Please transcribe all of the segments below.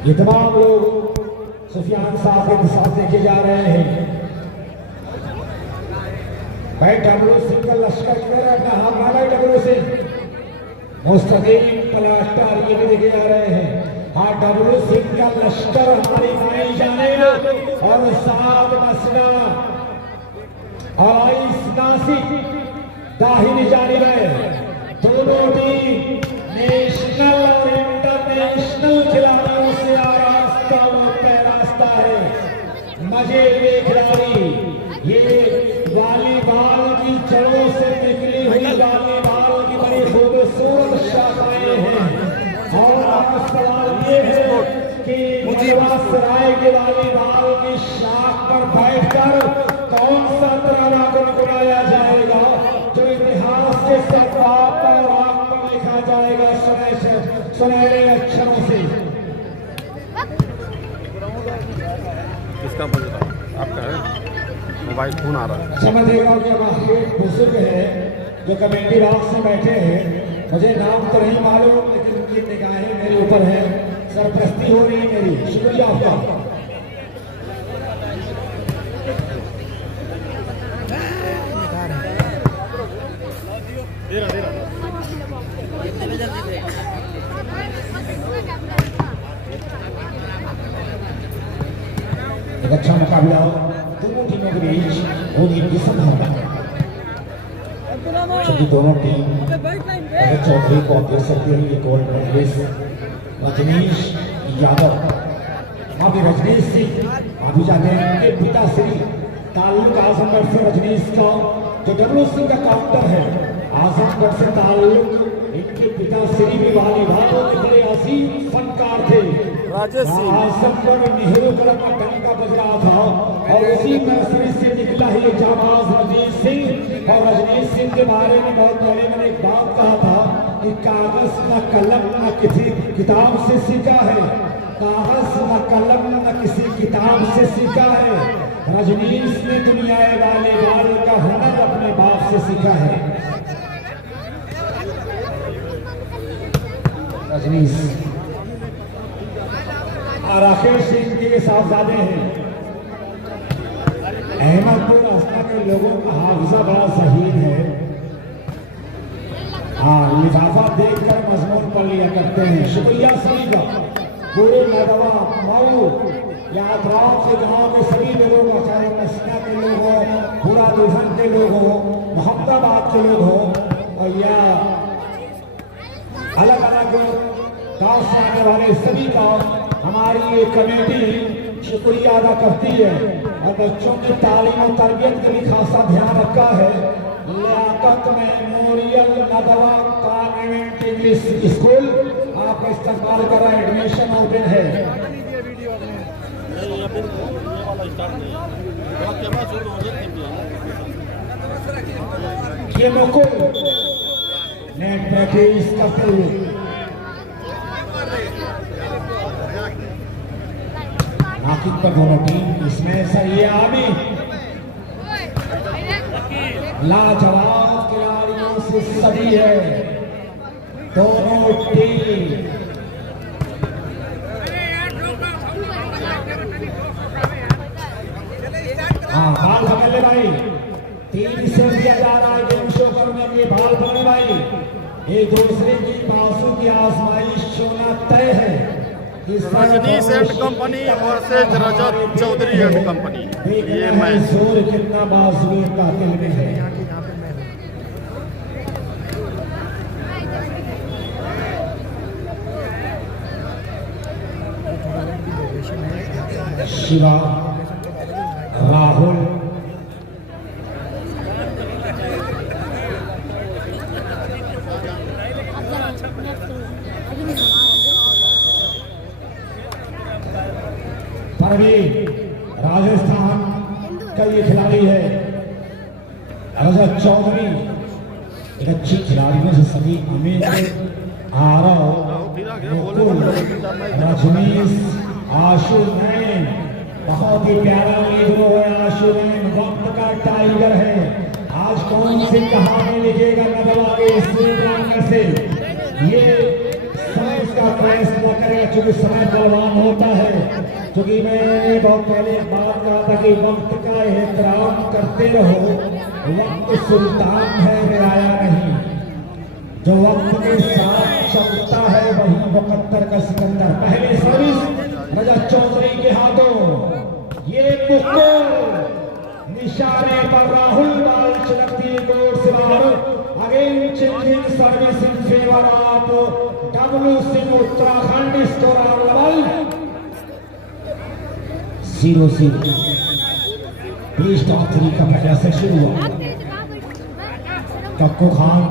ये तमाम लोग सुफियान साहब के साथ लेके जा रहे हैं। भाई डब्लू सिंह का लश्कर किधर है? अपना हाथ मारा डब्लू सिंह। मुस्तकीम प्लास्टर ये भी लेके जा रहे हैं। हाँ, डब्लू सिंह का लश्कर हमारी माई जाने और सात मसना और नासिक दाहिनी जानिब है। दोनों टीम नेशनल और इंटरनेशनल खिलाड़ियों से आरास्ता पैरास्ता है। मजे के खिलाड़ी ये वॉलीबॉल की जड़ों से निकली हुई वॉलीबॉल की बड़ी खूबसूरत शाखाएं हैं। और सवाल ये है कि सराय के वॉलीबॉल की शाख पर बैठकर कौन सा तराना गुनगुनाया जाएगा जो इतिहास के सफात पर आग पर लिखा जाएगा सुनहरे अक्षरों से। किसका आपका है? मोबाइल फोन आ रहा है। समझ देखा कि हमारे बुजुर्ग है जो कमेटी बॉक्स में बैठे हैं। मुझे नाम तो नहीं मालूम, लेकिन उनकी निगाहें मेरे ऊपर है। सरप्रस्ती हो रही है मेरी। शुक्रिया आपका। एक अच्छा मुकाबला दोनों टीमों के बीच होने की संभावना है, क्योंकि दोनों टीम चौधरी को देख सकते हैं। ये गोल्ड मेडलिस्ट रजनीश यादव, अभी रजनीश सिंह अभी जाते हैं उनके पिता श्री ताल्लुक आजमगढ़ से रजनीश का जो डब्लू सिंह का काउंटर है। आजमगढ़ से ताल्लुक, इनके पिता श्री भी वॉलीबॉल के बड़े अजीम फनकार थे। आजमगढ़ नेहरू क्लब का डंका बज रहा था और उसी नर्सरी से निकला ही जाबाज रजनीश सिंह। और रजनीश सिंह के बारे में बहुत पहले मैंने एक बात कहा था कि कागज न कलम न किसी किताब से सीखा है। कागज न कलम न किसी किताब से सीखा है। रजनीश ने दुनिया वॉलीबॉल का हुनर अपने बाप से सीखा है। रजनीश और राकेश सिंह के साहबजादे हैं। अहमदपुर हस्ता के लोगों का हाफिजा बड़ा शहीद है। हाँ, लिफाफा देखकर मजमून पढ़ लिया करते हैं। शुक्रिया सभी का। पूरे नदवा मऊ या अतराफ से गाँव के सभी लोगों का, चाहे मस्का के लोग हों, पूरा दुल्हन के लोग हों, मोहम्मदाबाद के लोग हों और या अलग अलग गाँव से आने वाले सभी का हमारी ये कमेटी शुक्रिया अदा करती है। और बच्चों की तालीम और तरबियत के लिए खासा ध्यान रखा है। Liyaqat memorial Nadwa convent English school आपका इस्तेमाल कर रहा है। एडमिशन ओपन है। ये मुकुल नेट प्रैक्टिस करते हुए नाकिब पर दोनों टीम, इसमें सरियामी लाजवाब खिलाड़ियों से सदी है दोनों टीम। हाँ, बाल पकड़ ले भाई। 3 से दिया जा रहा है गेम शो करने के लिए। बाल पकड़े भाई। एक दूसरे की बासु की आजमाइश होना तय है। Rajnish and company versus Rajat Chaudhary and company. ये मैच जोर कितना बाजुए कातिल में है। शिवा, राहुल, राजस्थान का ये खिलाड़ी है रजत चौधरी। एक अच्छी खिलाड़ियों से सभी अमित, आरव, रजनीश, आशु नैन, बहुत ही प्यारा लीडर है आशु नैन। वक्त का टाइगर है। आज कौन सी कहानी लिखेगा नदवा के इस से ये समय का फैसला करेगा। चूंकि समय बलवान होता है, क्योंकि मैंने बहुत पहले एक बात कहा था कि वक्त का एहतराम करते रहो, वक्त सुल्तान है रियाया नहीं। जो वक्त के साथ चलता है वही मुकद्दर का सिकंदर। पहली सर्विस रजत चौधरी के हाथों, ये मुक्को निशाने पर राहुल बाल चलती गोल से बाहर। Again changing service in favour of W Singh Uttarakhand. Score level 0-0। Place top 3 का पहला सेक्शन हुआ। कक्को खान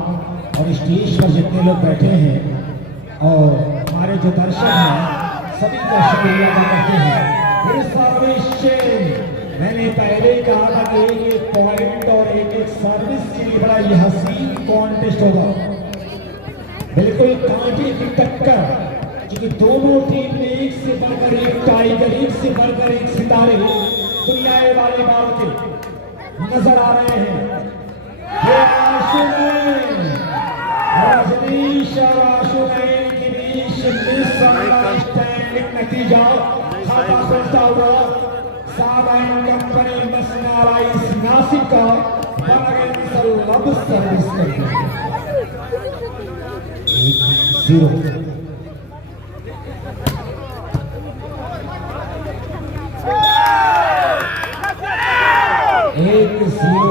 और स्टेज पर जितने लोग बैठे हैं और हमारे जो दर्शक हैं सभी का शुक्रिया अदा करते हैं। फिर सर्विस चेंज, मैंने पहले ही कहा था कि एक पॉइंट और एक सर्विस के लिए बड़ा ये हसीन कॉन्टेस्ट होगा, बिल्कुल कांटे की टक्कर, क्योंकि दोनों टीम में एक से बढ़कर एक टाइगर, एक से बढ़कर एक सितारे दुनिया वाले बाल के नजर आ रहे हैं। रजनीश और आशुनैन के बीच मिसअंडरस्टैंडिंग नतीजा खाता खुलता हुआ। साबाइन कंपनी मसनाराइज नासिक का लब सर्विस करते हैं 1-0।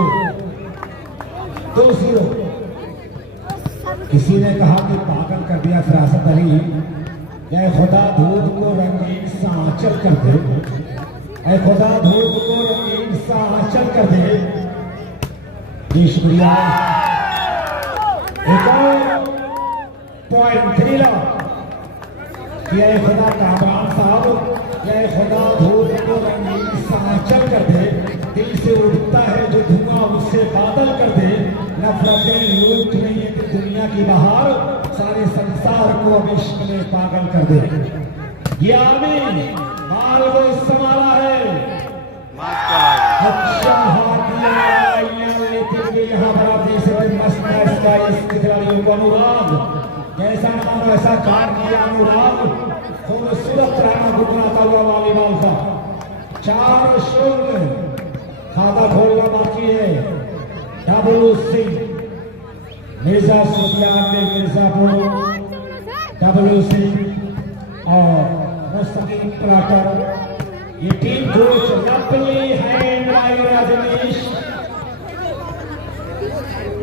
किसी ने कहा कि पागल कर दिया फरासत अली, या खुदा धूप को रंगीन सा आंचल कर दे, ऐ खुदा धूप को रंगीन सा आंचल कर दे। जी शुक्रिया। एक और पॉइंट थ्रीला कि ऐ खुदा कामरान साहब, या खुदा धूप को रंगीन सा आंचल कर दे। दिल से उठता है जो धुआं उससे बादल कर दे। नफरतें लूट नहीं है कि दुनिया की बहार सारे संसार को अब इश्क में पागल कर दे। ये आर्मी माल को संभाला है, अच्छा हाथ लेकिन यहाँ बराबरी से मसला इसका इस खिलाड़ियों को अनुराग, जैसा नाम वैसा काम किया अनुराग। खूबसूरत रहना गुजराता हुआ वॉलीबॉल का 4-0 खाता खोलना बाकी है। डब्ल्यू सिंह मिर्जा सुफियान ने मिर्जापुर, डब्ल्यू सिंह और मुस्तकीम प्राटर, ये team coach lovely hand by Rajnish.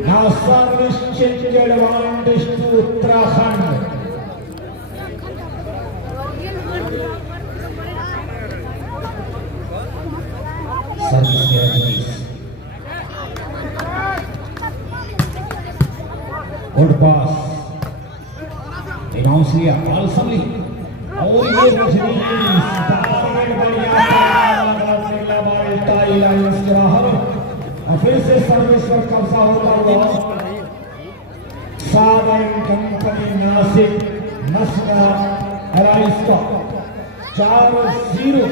Now service change advantage to Uttarakhand. Service के रजनीश गुड पास अनाउंस किया बॉल संभली और ये रजनीश टाई लाइंस के बाहर और फिर से सर्विस पर कब्जा होता हुआ। साबाइन कंपनी नासिक मसला राइस का 4-0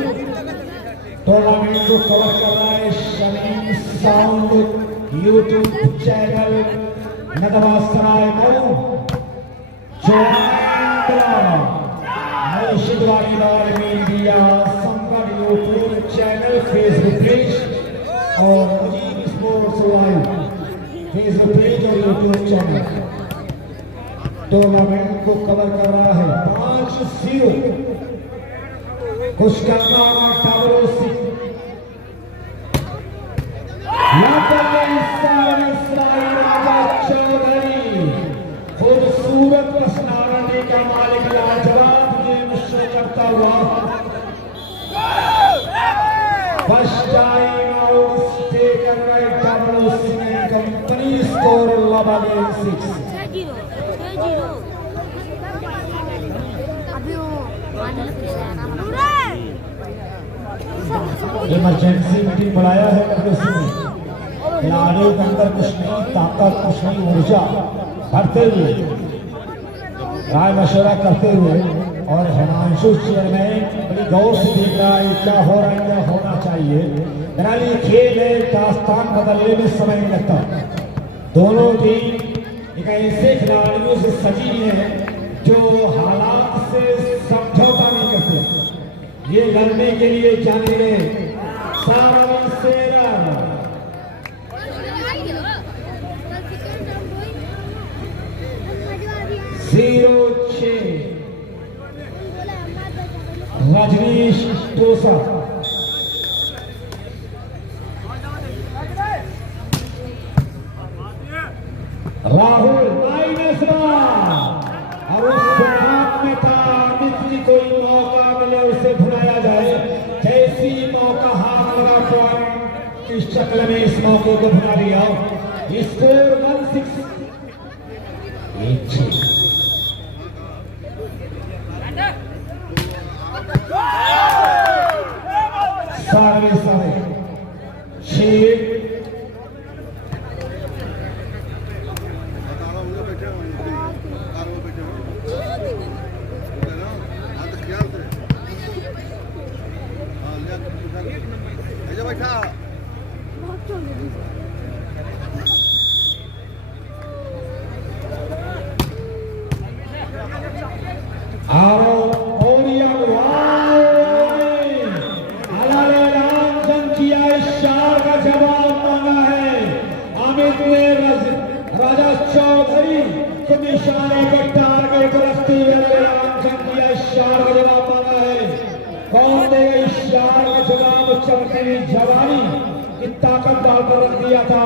टूर्नामेंट को कवर कर रहा है Shamim sound YouTube channel Nadwa Sarai Mau Murshidwadi लाल मीडिया संगठन यूट्यूब चैनल फेसबुक पेज और Mujeeb sports live Facebook page और यूट्यूब चैनल टूर्नामेंट को कवर कर रहा है 5-0। कुछ करना डब्ल्यू सिंह चौधरी खूबसूरत पसनाने का मालिक लाजवाब गेम शो करता हुआ। फर्स्ट टाइम आउट स्टे कर रहे W Singh company. Score 11-6। Emergency meeting बुलाया है डब्ल्यू सिंह। खिलाड़ियों के अंदर कुछ नई ताकत, कुछ नई ऊर्जा भरते हुए, राय मशवरा करते हुए और हिमांशु चेयरमैन बड़ी गौर से देख रहा है क्या हो रहा है, क्या होना चाहिए। बहरहाल ये खेल है, दास्तान बदलने में समय नहीं लगता। दोनों टीम एक ऐसे खिलाड़ियों से सजी है जो हालात से समझौता ये लड़ने के लिए जाने गए सारा सेरा 06 रजनीश टोसा राहुल -1 और उसके हाथ में था अमित जी कोई मौका मिले उसे भुलाया जाए जैसी मौका हाथ लगा पॉइंट इस शक्ल में इस मौके को भुला दिया स्कोर 1-6 सारे 6 राजा चौधरी के निशाने पर टारगेट रखते हुए किया इशार का जवाब मांगा है। कौन देगा इशार का जवाब? चलती हुई जवानी की ताकत डालकर रख दिया था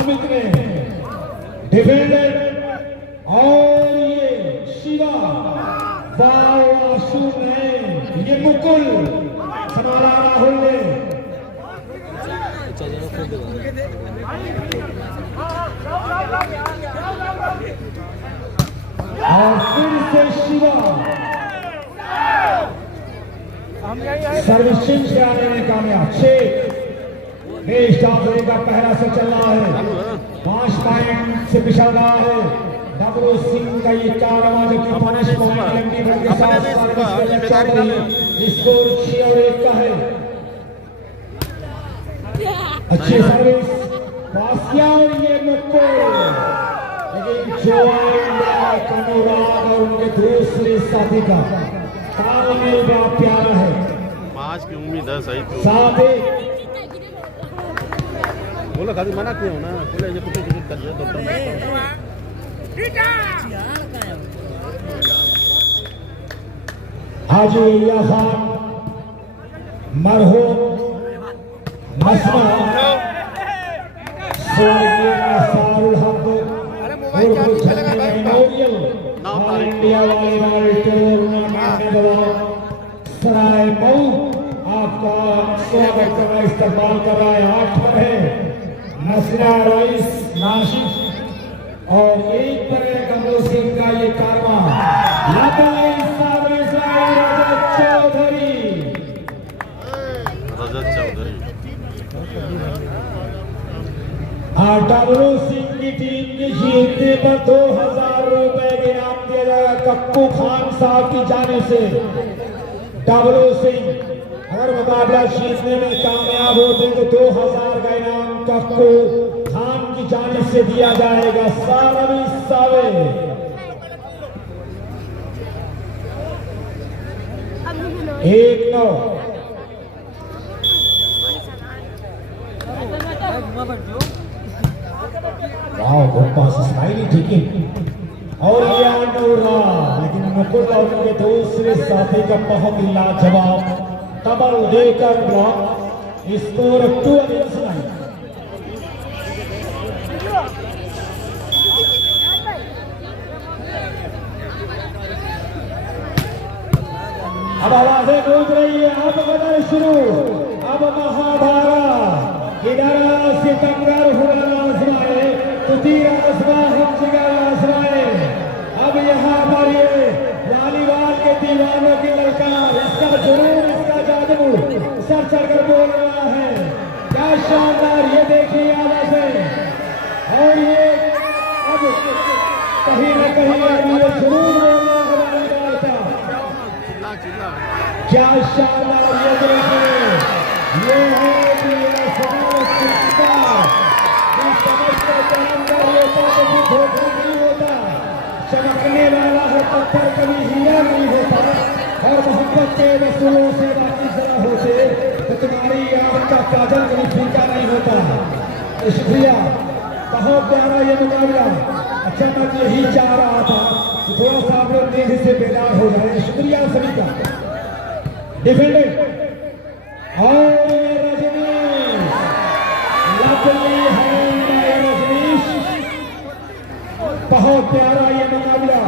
अमित ने डिफेंडेड और ये शिवा आशु ने ये मुकुल संभाला राहुल ने और फिर से शिवा सर्विसिंग से आने में कामयाब 6 देश का पहला से चल रहा है 5 पॉइंट से पिछड़ रहा है डब्लू सिंह का ये 4वां जबकि 5 पॉइंट लंबी भर के साथ स्कोर 6 और 1 का है। अच्छी सर्विस पास किया और ये मुक्को लेकिन जो अनुराग और उनके दूसरे साथी का तालमेल बड़ा प्यारा है। 5 की उम्मीद है सही तो साथ बोला खाली मना किया हो ना बोले ये कुछ कर दिया डॉक्टर हाजी इलिया खान मरहूम मसमा स्वर्गीय Sarul Haq memorial all India volleyball tournament Sarai Mau आपका स्वागत कर रहा इस्तेमाल कर रहा है 8 पर है नसरा रईस नासिक और 1 पर है कमल सिंह का ये कारवा डब्लू सिंह की टीम के जीतने पर 2000 रुपए के इनाम दिया जाएगा कप्पू खान साहब की जाने से। डब्लू सिंह अगर मुकाबला जीतने में कामयाब होते तो 2000 का इनाम कप्पू खान की जाने से दिया जाएगा। सारवी सावे 1-9 पास स्माइली ठीक है और ये अनोरा लेकिन मुकुल और उनके दूसरे साथी का बहुत ही लाजवाब डबल देकर ब्लॉक स्कोर 2-9। अब आवाजें गूंज रही है अब बदल शुरू अब महाभारत इधर सितंबर हुआ आजमाए तुतीर आजमाए अब यहाँ पर ये वॉलीबॉल के दीवानों की ललकार इसका जुनून इसका जादू सर चढ़कर बोल रहा है। क्या शानदार ये देखिए आवाजें और ये अब कहीं न कहीं ये जुनून बोल रहा है वॉलीबॉल का। क्या शानदार ये देखिए ये है चमकने वाला है पत्थर कभी हीरा नहीं होता और मोहब्बत के रसूलों से वाकिफ जरा होते तो तुम्हारी याद का काजल कभी फीका नहीं होता। तो शुक्रिया, बहुत प्यारा ये मुकाबला। अचानक यही चाह रहा था कि थोड़ा सा आप लोग नींद से बेदार हो जाए। शुक्रिया सभी का। डिफेंडर और रजनीश, लवली है रजनीश, बहुत प्यारा ये मुकाबला।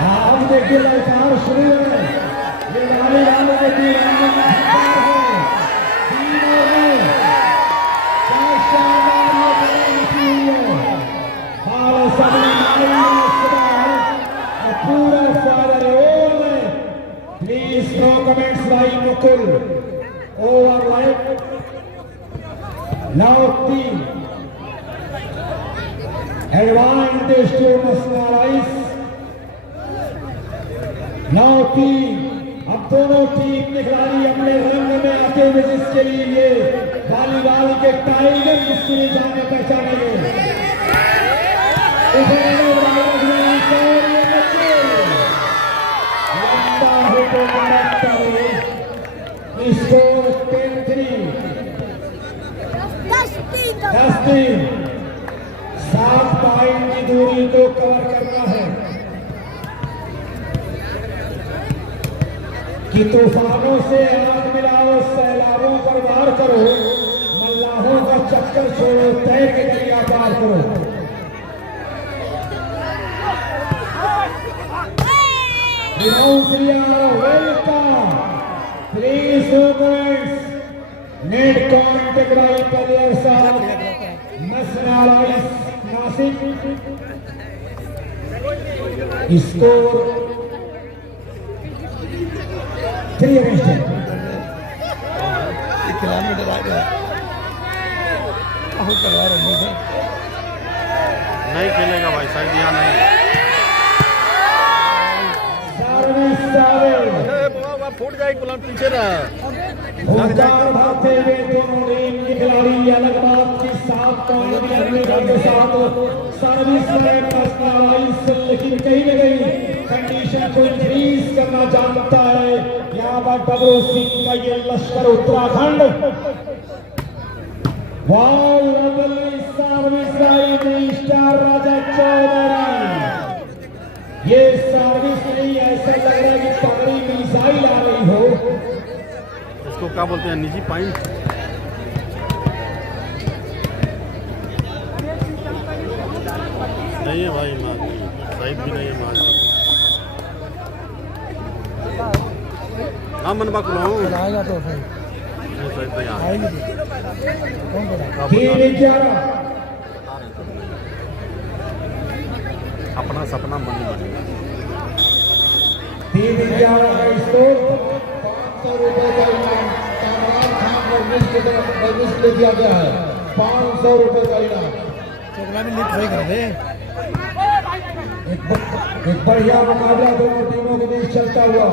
हाँ, देखिए ललकार शुरू है। ये लाली वालों के तीन है, पूरा father over. Please no comments भाई Mukul. Over light now 3 advantage to मसनाराइज। नाउ 3 अब दोनों टीम के खिलाड़ी अपने रंग में आते हुए जिसके लिए ये वॉलीबॉल के टाइगर जिसके लिए जाने पहचाने गए। इसको 10-3 7 पॉइंट की दूरी को कवर करना है कि तूफानों से आग मिलाओ, सैलाबों पर वार करो, मल्लाहों का चक्कर छोड़ो, तैर के दरिया पार करो। Welcome, please net contact by player साहब मसनाराइज नासिक। Score 3 against 10। किलोमीटर आ गया करवा रहे हैं। नहीं खेलेगा भाई, साइड दिया नहीं। फूट जाएगी गुलाम, पीछे रहा। भागते हुए दोनों टीम के खिलाड़ी अलग बात की 7 पॉइंट के साथ सर्विस में पर्सनलाइज, लेकिन कहीं न कहीं कंडीशन को इंक्रीज करना जानता है। यहाँ पर बबरू सिंह का ये लश्कर उत्तराखंड। स्टार राजा चौधरी, ये सर्विस नहीं, ऐसा लग रहा है कि पगड़ी मिसाइल आ रही हो। इसको क्या बोलते हैं, निजी पॉइंट। नहीं है भाई, मार साइड भी नहीं है मार। हाँ मन बात लो आएगा तो फिर साइड पे यहाँ आएगी। कौन बोला? अपना सपना मन बनेगा। 3-11 का स्कोर। 500 रुपए का इनाम कामरान खान और मिस ले दिया गया है। 500 रुपए का इनाम। चोकला में लिफ्ट होएगा रे। एक बढ़िया मुकाबला दोनों टीमों के बीच चलता हुआ।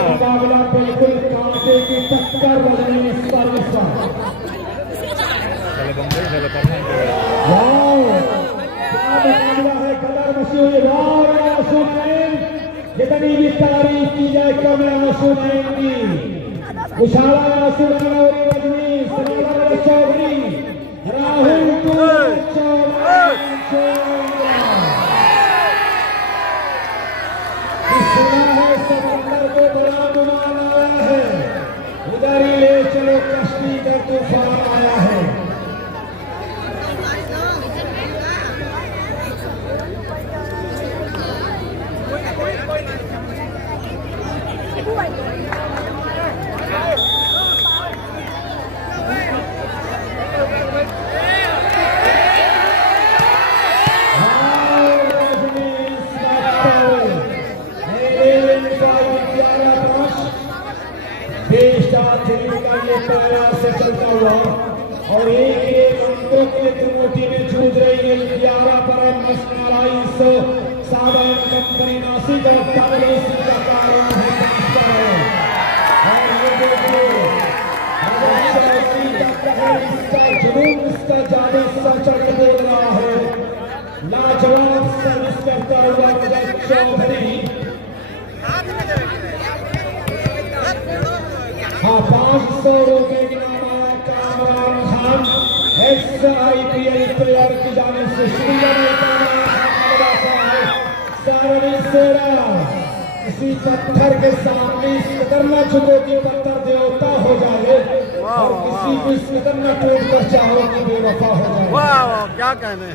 मुकाबला बिल्कुल कांटे की टक्कर बदली इस पर। है कलर मशहूर। जितनी भी तारीफ की जाए कम है आंसू की। उछाला आंसू रजनीश, चौधरी, राहुल सिकंदर को बड़ा गुमान आया है। उधर ही ले चलो, कश्ती का तूफान आया है। सीरीज का ये प्रयास से चलता हुआ और एक अंकों की त्रिमूर्ति में जूझ रही है 11 पर मस्मराइज सावन कंपनी नासिक और कांग्रेस का कारण है और ये देखो इसका जुनून इसका जादू इसका चढ़ बोल रहा है लाजवाब सर्विस करता हुआ रजत चौधरी। हाँ 500 रुपए की नाम आया कामरान खान ex-IPL प्लेयर की जाने से इसी पत्थर के सामने इस कदर न झुको कि पत्थर देवता हो जाए और किसी को इस कदर न टूट कर चाहो कि बेवफा हो जाए। वाह क्या कहने।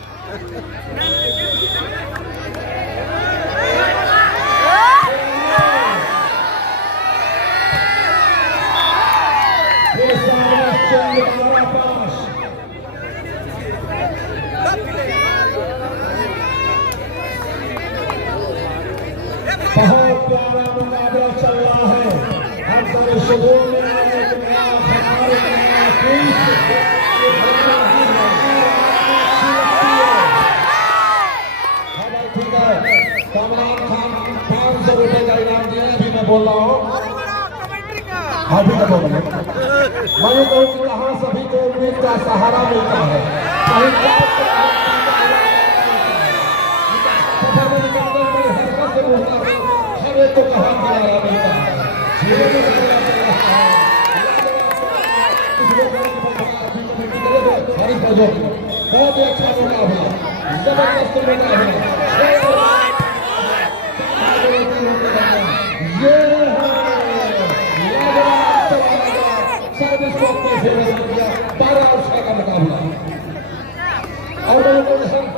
बहुत प्यारा मुकाबला चल रहा है। हर सारे शुरू में ठीक है कामरान खान 500 रुपए का इनाम दिया अभी मैं बोल रहा हूँ अभी तक मैं कहूँ कि यहाँ सभी को उम्मीद का सहारा मिलता है तो कहा सहारा मिलता है बहुत ही अच्छा मुकाबला जबरदस्त मुकाबला मुकाबला और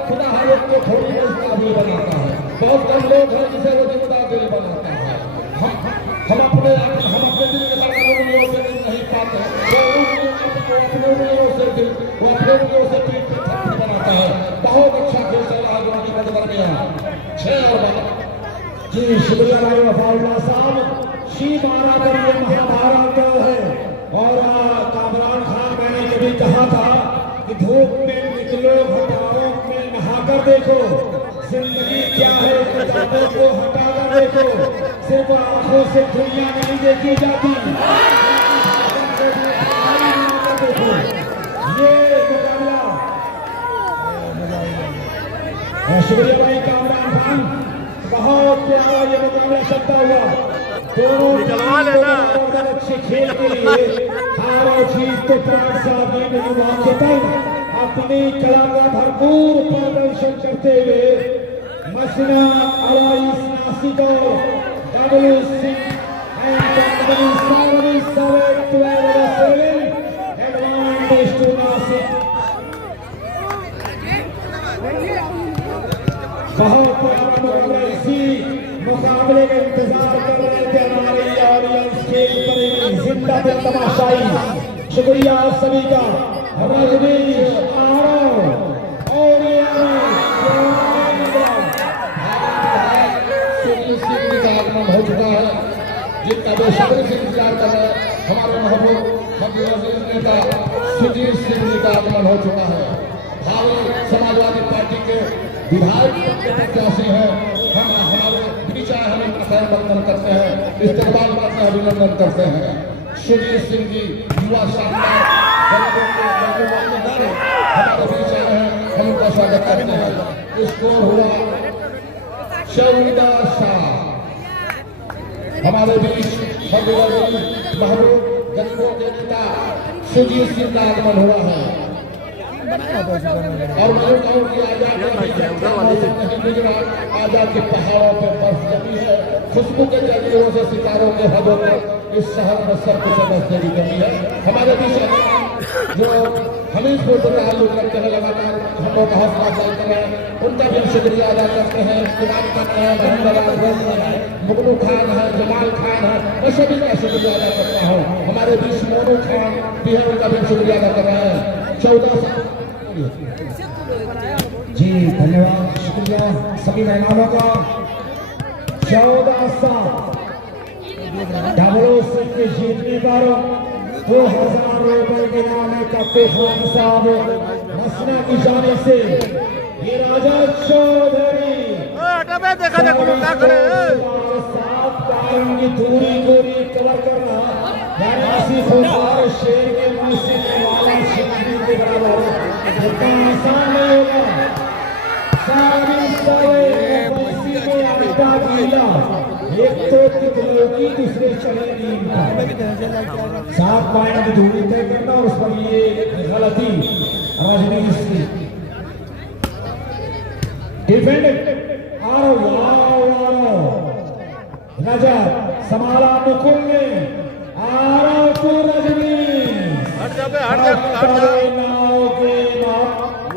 खुदा हर एक को थोड़ी काबिल बनाता है। बहुत कम लोग हैं जिसे वो मुकाबिल बनाता है। हम अपने दिल के उंगलियों से नहीं पाते अपने उंगलियों से दिल वो अपने उंगलियों से पीठ पे थप्पड़ बनाता है। बहुत अच्छा खेल चल रहा है जो की बंद कर दिया 6 और जी शुक्रिया भाई वफाउल्लाह साहब शी मारा पर ये महाभारत है और कामरान खान मैंने कभी कहा था कि धूप में निकलो घटाओं में नहाकर देखो जिंदगी क्या है किताबों को हटाकर देखो सिर्फ आंखों से दुनिया नहीं देखी जाती देखो ये मुकाबला शुक्रिया भाई कामरान खान बहुत प्यारा ये मुकाबला चलता हुआ दोनों अच्छे खेल के लिए हार और जीत तो प्राण साहब ने नहीं मौके तक अपनी कला का भरपूर प्रदर्शन करते हुए मसना अलाइस नासिक और W Singh and company service 712 advantage to Nashik. बहुत मुकाबला इसी मुकाबले का इंतजार कर रहे थे हमारे ऑडियंस के जिंदा दिल तमाशाई शुक्रिया आप सभी का रजनीश और आगमन हो चुका है जिनका बेशब्द से इंतजार कर रहे हैं हमारे महबूब नेता सुजीत सिंह जी का आगमन हो चुका है। भावी समाजवादी पार्टी के विधायक प्रत्याशी हैं हम हमारे विचार हम अभिनंदन करते हैं इस्तेमाल करते हैं अभिनंदन करते हैं सुजीत सिंह जी युवा शानदार हमारे विचार हैं हम उनका स्वागत करते हैं। स्कोर हुआ 14 शाह हमारे बीच महबूब गरीबों के नेता सुजीत सिंह का आगमन हुआ है और मैं कहूँ कि आजाद के पहाड़ों पर बर्फ जमी है खुशबू के जंगलों से सितारों के हदों में इस शहर में सब कुछ बसने की कमी है। हमारे बीच जो हमीरपुर से ताल्लुक रखते हैं लगातार हम लोग का हौसला अफजाई कर रहे हैं उनका भी हम शुक्रिया अदा करते हैं। मुगलू खान है जमाल खान है मैं सभी का शुक्रिया अदा करता हूँ। हमारे बीच मोनू खान भी है उनका भी शुक्रिया अदा कर रहे हैं। 14 जी धन्यवाद शुक्रिया सभी मेहमानों का। 14 साल डबल के जीतने पर 2,000 रुपए के नाम है कप्पू खान साहब मसना की जाने से ये राजा चौधरी देखा देखो क्या खड़े सात पायन की दूरी को रिकवर कर रहा वाराणसी खुदार शेर के मुंह से वाला शिकारी के बराबर जितना आसान नहीं होगा सारी सारे बंसी में आटा गीला एक तो कितने की दूसरे चले नीम का 7 पॉइंट की दूरी तय करना और उस पर ये गलती रजनीश की डिफेंड राजा समाला मुकुल ने हट जा बे हट जा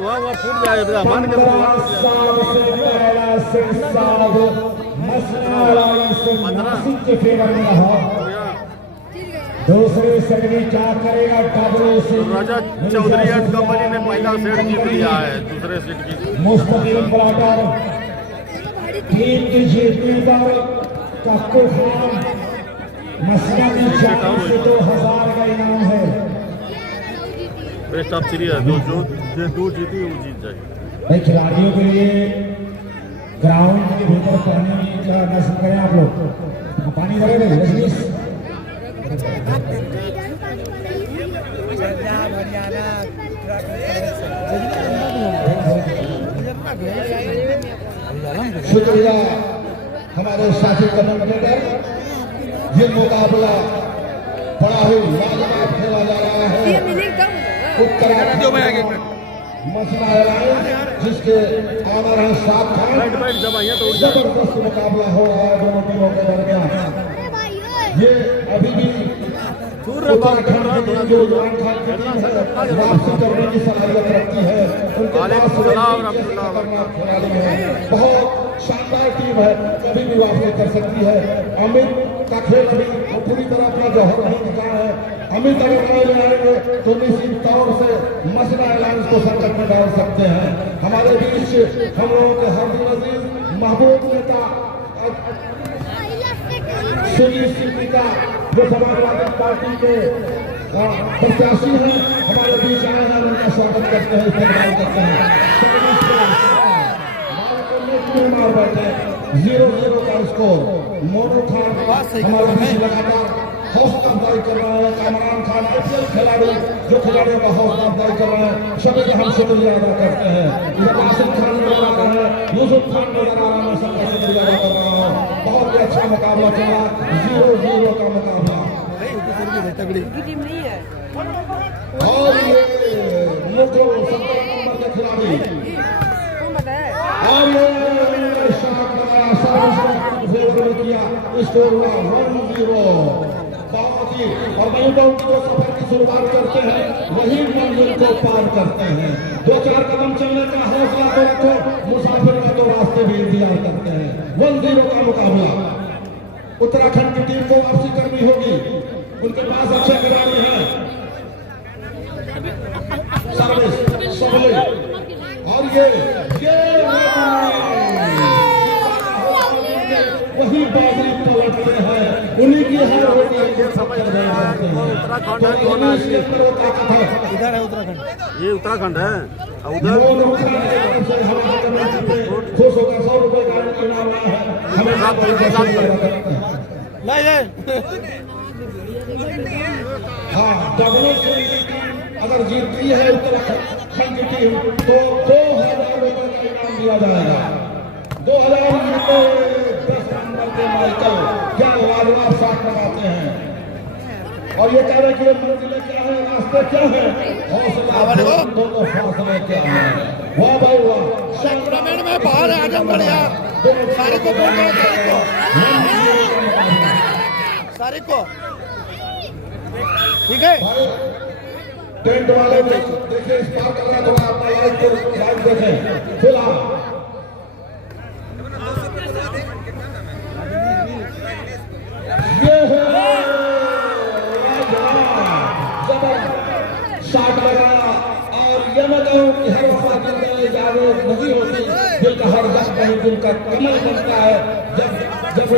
वो फूट जाए बेटा मान के के फेवर में रहा दूसरे सेट में क्या करेगा डब्ल्यू से राजा चौधरी एंड कंपनी ने पहला सेट जीत लिया है दूसरे सेट की मुस्तकिल बराबर टीम की जीतने पर कप्पू खान मसना की जान से 2,000 का इनाम है बेस्ट ऑफ सीरीज जो जीती वो जीत जाए भाई खिलाड़ियों के लिए ग्राउंड के भीतर पानी का नस्ल करें आप लोग पानी लगे रहे रजनीश शुक्रिया हमारे साथी कमेंटेटर ये मुकाबला बड़ा ही लाजवाब खेला जा रहा है उत्तराखंड मसला एयरलाइन जिसके आवर हैं 7 खान जबरदस्त मुकाबला हो रहा है दोनों टीमों के दरमियान ये अभी भी उत्तराखंड की जो इमरान खान की टीम है वापसी करने की सलाहियत रखती है उनके पास खतरनाक खिलाड़ी है बहुत शानदार टीम है कभी भी वापसी कर सकती है अमित का खेल अभी पूरी तरह अपना जौहर नहीं दिखा है अमित अगर मैच में आएंगे तो निश्चित तौर से मसला एयरलाइंस को संकट में डाल सकते हैं हमारे बीच हम लोगों के हरदीन अजीज महबूब नेता सुनील सिंह जो समाजवादी पार्टी के प्रत्याशी हैं हमारे बीच आए हैं उनका स्वागत करते हैं इस्तेमाल करते हैं मार बैठे 0-0 का स्कोर मोनू खान हमारे बीच लगातार हौसला अफजाई कर रहे हैं कामरान खान आईपीएल खिलाड़ी जो खिलाड़ियों का हौसला अफजाई कर रहे हैं सभी का हम शुक्रिया अदा करते हैं इधर आसिफ खान नजर आ रहे हैं यूसुफ खान नजर आ रहे हैं सबका शुक्रिया अदा कर रहा हूँ बहुत ही अच्छा मुकाबला चला 0-0 का मुकाबला टीम नहीं है और ये मुकुल 17 नंबर के खिलाड़ी और ये शॉट लगाया सर्विस किया स्कोर हुआ 1-0 बहुत ही और वही बहुत जो सफर की शुरुआत करते हैं वही मंजिल को पार करते हैं 2-4 कदम चलने का हौसला तो रखो मुसाफिर का तो रास्ते भी इंतजार करते हैं 1-0 का मुकाबला उत्तराखंड की टीम को वापसी करनी होगी उनके पास अच्छे खिलाड़ी हैं सर्विस सबले और ये वही बाजी पलटते हैं उन्हीं की हार होती है इधर है उत्तराखंड ये उत्तराखंड है उधर खुश होकर 100 रुपए का इनाम आया है हमें हाँ डब्ल्यू अगर जीतती है उत्तराखंड की टीम तो 2,000 रुपए का इनाम दिया जाएगा 2,000 रुपए 10 नंबर के माइकल क्या लाजवाब साथ लगाते हैं और ये कह रहे कि मंजिलें क्या है रास्ते क्या है हौसला दोनों फासले क्या है वाह भाई वाह टूर्नामेंट में बाहर है आजमगढ़ यार सारे को बोल दो सारे को ठीक है टेंट वाले देखिए इस बार कर रहा थोड़ा अपना लाइव देखें फिलहाल ये है शॉट लगाया और ये मैं कहूँ कि हर वफा के लिए इजाजत नहीं होती दिल का हर दस कहीं दिल का कमल बनता है जब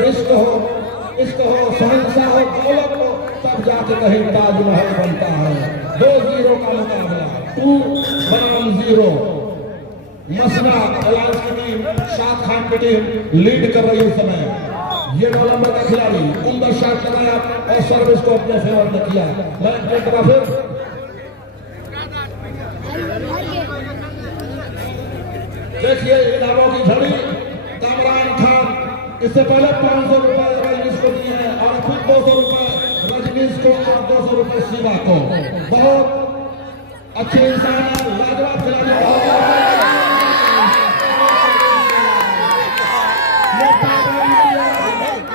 इश्क हो सहनसा हो दौलत हो तब जाके कहीं ताजमहल बनता है। 2-0 का मुकाबला, 2-0। मसना अलायंस की टीम, शाद खान की टीम लीड कर रही है इस समय। ये 9 नंबर का खिलाड़ी उम्दा शॉट लगाया और सर्विस को अपने फेवर में किया। फिर देखिए इनामों की झड़ी। कामरान खान इससे पहले 500 रुपए रजनीश को दिए हैं और खुद 200 रुपए रजनीश को और 200 रुपए शिवा को। बहुत अच्छे इंसान है, लाजवाब खिलाड़ी।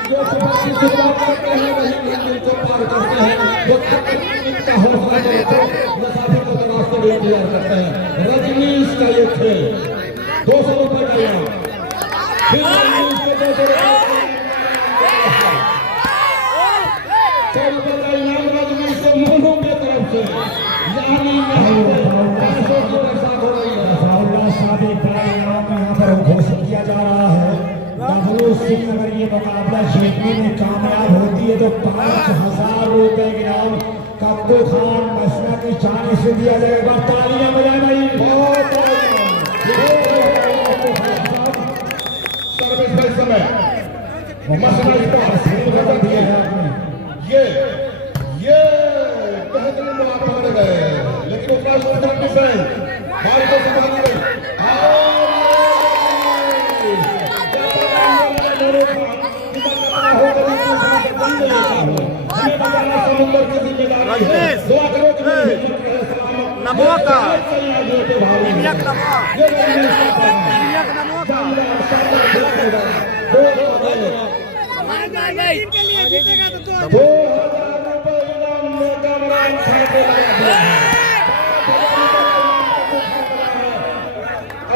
जो शुरुआत करते हैं वही मंजिल को पार करते हैं। जो इनका हौसला देते हैं मुसाफिर को रास्ते में तैयार करते हैं। रजनीश का ये खेल 200 रुपए का इनाम। फिर रजनीश को 200 रुपए का इनाम रजनीश को मोनू की तरफ से, यानी 500 की बरसात हो रही है। शादी बड़ा इनाम यहाँ पर घोषित किया जा रहा है। डब्लू सिंह अगर ये मुकाबला जीतने में कामयाब होती है तो 5000 रुपए इनाम कब्बू खान मसना की जाने से दिया जाएगा। तालियां बजाना ही बहुत सर्विस का समय मसला इसको दिया है। ये बेहतरीन मुकाबला बन गए, लेकिन उसका डिफेंस बाल को संभाली गई। नमोता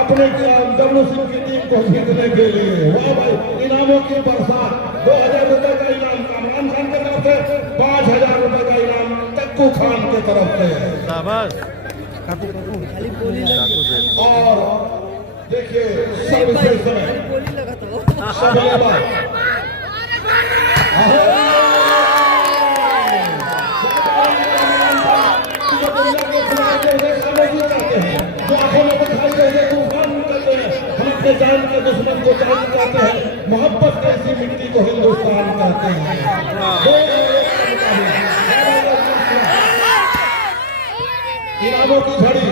अपने डब्लू सिंह की टीम को जीतने के लिए। वाह भाई, इनामों की बरसात। 2000 रुपए का इनाम कामरान खान की तरफ से, 5000 रुपए का इनाम कक्कू खान की तरफ से। और देखिए सर्विस जान के दुश्मन को जान कहते हैं, मोहब्बत कैसी मिट्टी को हिंदुस्तान कहते हैं। इनामों की झड़ी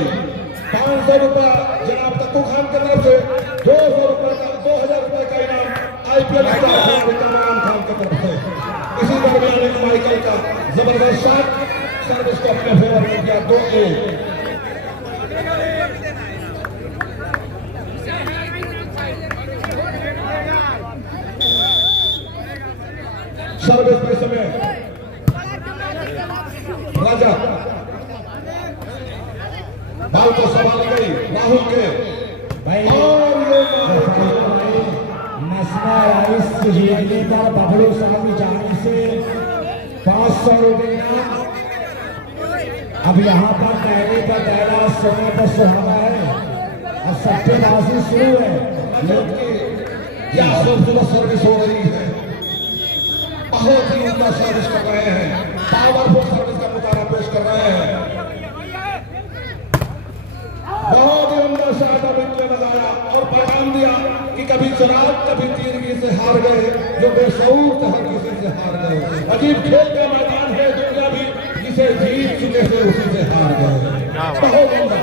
500 रुपया जनाब तक्कू खान की तरफ से, 200 रुपए का 2000 रुपए का इनाम IPL कामरान खान की तरफ से। इसी दरमियान माइकल का जबरदस्त शॉट सर्विस को अपने फेवर में किया। 2-1 सर्विस के समय राजा बाल को संभाली गई राहुल के भाई मसना राइस जीतने पर बबलू साहब की जाने से 500 रुपए। अब यहाँ पर दायरे पर दायरा सोने पर सुहाना है और सट्टेबाजी शुरू है। यह खूबसूरत सर्विस हो रही है, बहुत ही उम्दा सर्विस कर रहे हैं, पावरफुल सर्विस का मुकाबला पेश कर रहे हैं। बहुत ही उम्दा शॉट अभी लगाया और पैगाम दिया कि कभी चुनाव कभी तीरगी से हार गए, जो बेशऊर तहरीकी से हार गए। अजीब खेल का मैदान है, दुनिया भी जिसे जीत चुके थे उसी से हार गए। बहुत उम्दा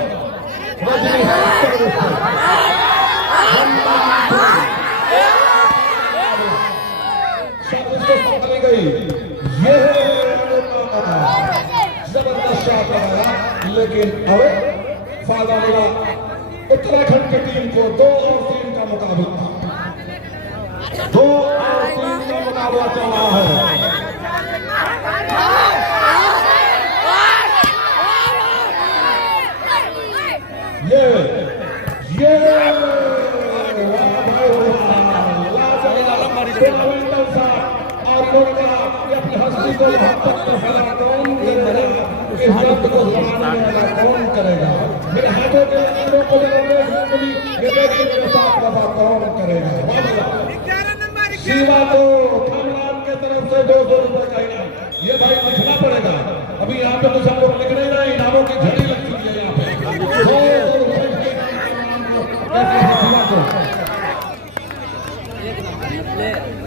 ये जबरदस्त शॉट लगाया, लेकिन अब फायदा मिला उत्तराखंड की टीम को। 2 और 3 का मुकाबला, 2 और 3 का मुकाबला चल रहा है। अपनी हस्ती को कौन करेगा? मेरे हाथों के अंदर को कौन करेगा? शिवा को खानदान के तरफ से 200 रुपए का इनाम। ये भाई लिखना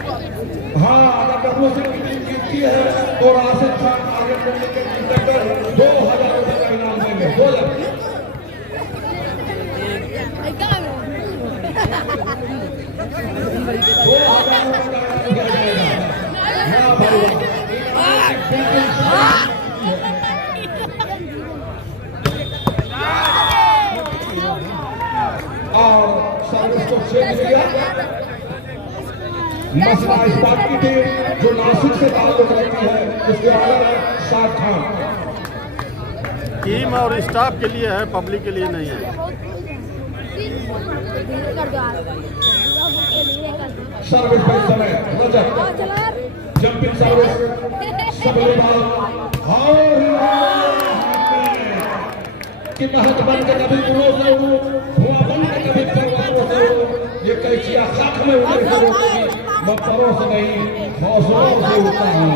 हाँ, अगर डब्ल्यू सिंह की टीम जीतती है तो राशिद खान आगे बढ़ने के जीतकर 2000 रुपए का इनाम देंगे। 2000 रुपए का इनाम दिया जाएगा। वाह भाई, और सर्विस को चेंज किया। मसला इस बात की टीम जो नासिक से ताल्लुक रखती है, उसके ऑनर शाद खान। टीम और स्टाफ के लिए है, पब्लिक के लिए नहीं है। सर्विस पर समय रजत जंपिंग सर्विस सबले कि महत बन के कभी गुरो से धुआं बन के कभी परवारों से ये कैचिया साथ में उड़े से रोकेगी, मैं परों से नहीं हौसलों से उड़ता हूँ।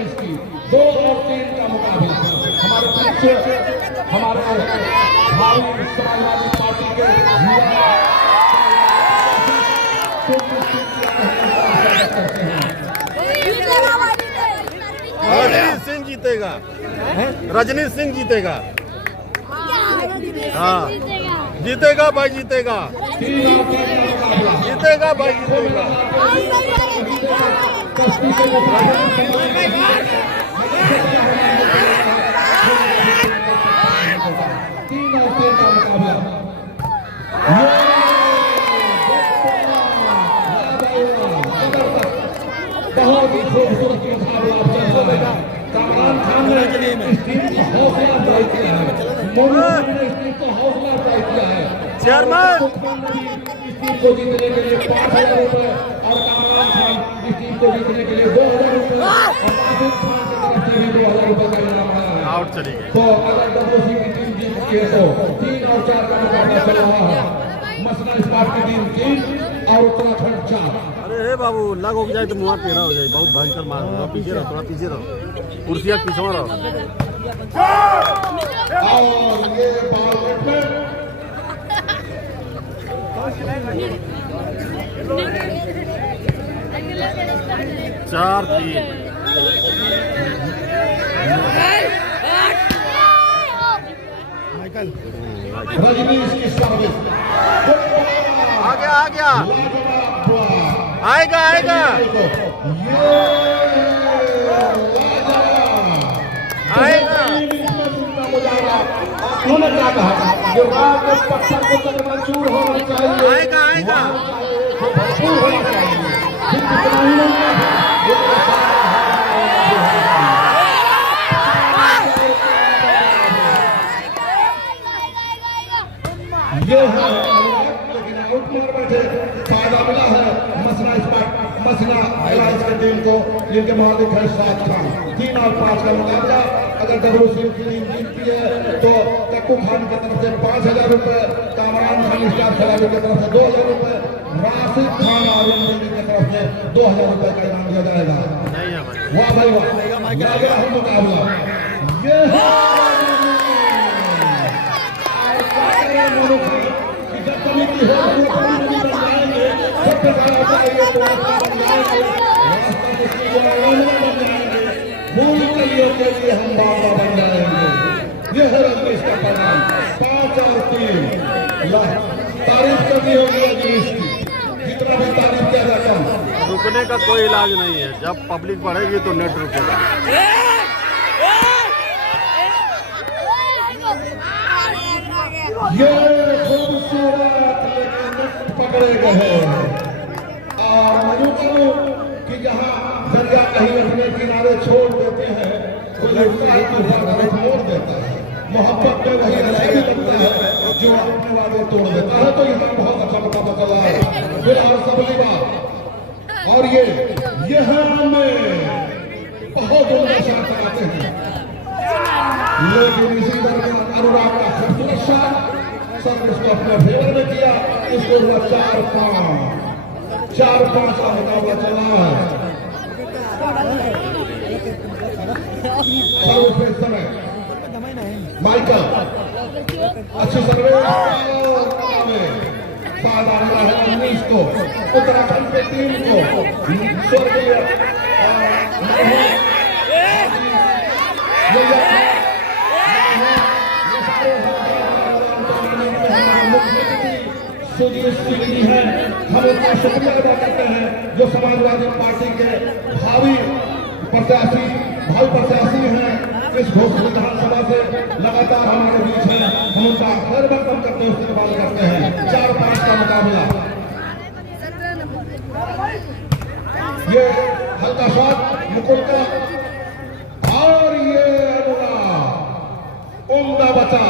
इसकी 2 और 3 का मुकाबला हमारे पीछे हमारे भाई समाजवादी पार्टी के रजनीश सिंह जीतेगा। रजनीश सिंह जीतेगा। हाँ, जीतेगा भाई, जीतेगा, जीतेगा भाई, जीतेगा। बहुत ही खूबसूरत मुकाबला कामरान खान ने इस टीम को हौसला अफजाई किया है, मोहम्मद ने इस टीम को हौसला अफजाई किया है। चेयरमैन इस टीम को जीतने के लिए 5000 रुपए और कामरान खान इस टीम को जीतने के लिए 2000 रुपए और नासिर खान की तरफ से भी 2000 रुपए का इनाम है। आउट चली गई। तो अगर डब्ल्यू सिंह की टीम जीतती है तो 3 और 4 का मुकाबला चल रहा है। मसला इस बात की टीम 3 और उत्तराखंड 4। अरे बाबू, लग हो जाए तो मुँह टेढ़ा हो जाए, बहुत भयंकर मार होगा। पीछे रहो, थोड़ा पीछे रहो, कुर्सियाँ पीछे रहो। और ये बॉल में 4-3। रजनीश की सर्विस आ गया, आएगा, आएगा, आएगा। उन्होंने क्या कहा, जो रात के पत्थर को चकनाचूर होना चाहिए, आएगा, आएगा। वो भरपूर होना चाहिए। जितना ही ये है, लेकिन आउट मार बैठे, फायदा मिला है मसना एलायंस की टीम को, जिनके मालिक है शाद खान। 3 और 5 का मुकाबला। अगर डब्ल्यू सिंह की टीम जीतती है तो कक्कू खान की तरफ से 5000 रुपए, कामरान खान स्टाफ खिलाड़ी की तरफ से 2000 रुपए, राशिद खान और की तरफ से 2000 रुपए का इनाम दिया जाएगा। वाह भाई वाह, लगा है मुकाबला। ये कमेटी हो सबसे ज्यादा चाहिए तो मूल कलियों के लिए हम बाबा बन जाएंगे। ये है रजनीश का परिणाम। 5 और 3 तारीफ करनी होगी रजनीश की, जितना भी तारीफ किया जाता है। रुकने का कोई इलाज नहीं है, जब पब्लिक बढ़ेगी तो नेट रुकेगा। ये खूबसूरत लेकिन पकड़े गए और मनु करूं कि जहां दरिया कहीं अपने किनारे छोड़ देते हैं, तो लड़का ही तो छोड़ देता है। मोहब्बत में वही रजाई लगता है जो अपने वादे तोड़ देता है। तो यहाँ बहुत अच्छा मुकाबला चल रहा है फिलहाल सबली बात। और ये हमें बहुत उम्दा शॉट कराते हैं, लेकिन इसी दरमियान अनुराग का खूबसूरत शॉट सर्विस को अपने फेवर में किया। इसको हुआ 4-5 का मुकाबला चला है। सर्विस समय माइकल अच्छी सर्विस स्वाद आ रहा है 19 को उत्तराखंड के टीम को स्वर्गीय सुजीत है। हम उनका शुक्रिया अदा करते हैं जो समाजवादी पार्टी के भावी प्रत्याशी हैं। इस घोषित विधानसभा से लगातार हमारे बीच है। हम उनका हर वक्त करते हुए इस्तेमाल करते हैं। 4-5 का मुकाबला, ये हल्का शॉट मुकुल का और ये अनुराग उम्दा बचा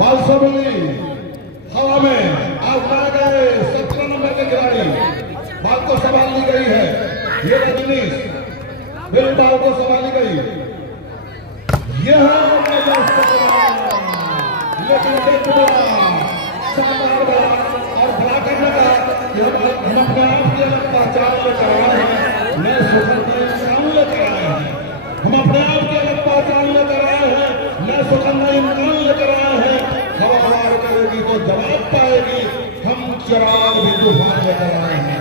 बालसोबली हवा में आजमा गए। 17 नंबर के खिलाड़ी, बाल को संभाली गई है। ये रजनीश बिल बाल को संभाली गई। यह लेकिन और भला करने का हम अपने आप की अलग पहचान लेकर आए हैं। मैं सुखद इंसान लेकर आए हैं। हम अपने आप की अलग पहचान लेकर आए हैं। मैं सुखद इंसान लेकर आए हैं। हवादार करेगी तो जवाब पाएगी। हम चिराग भी तूफान लेकर आए हैं।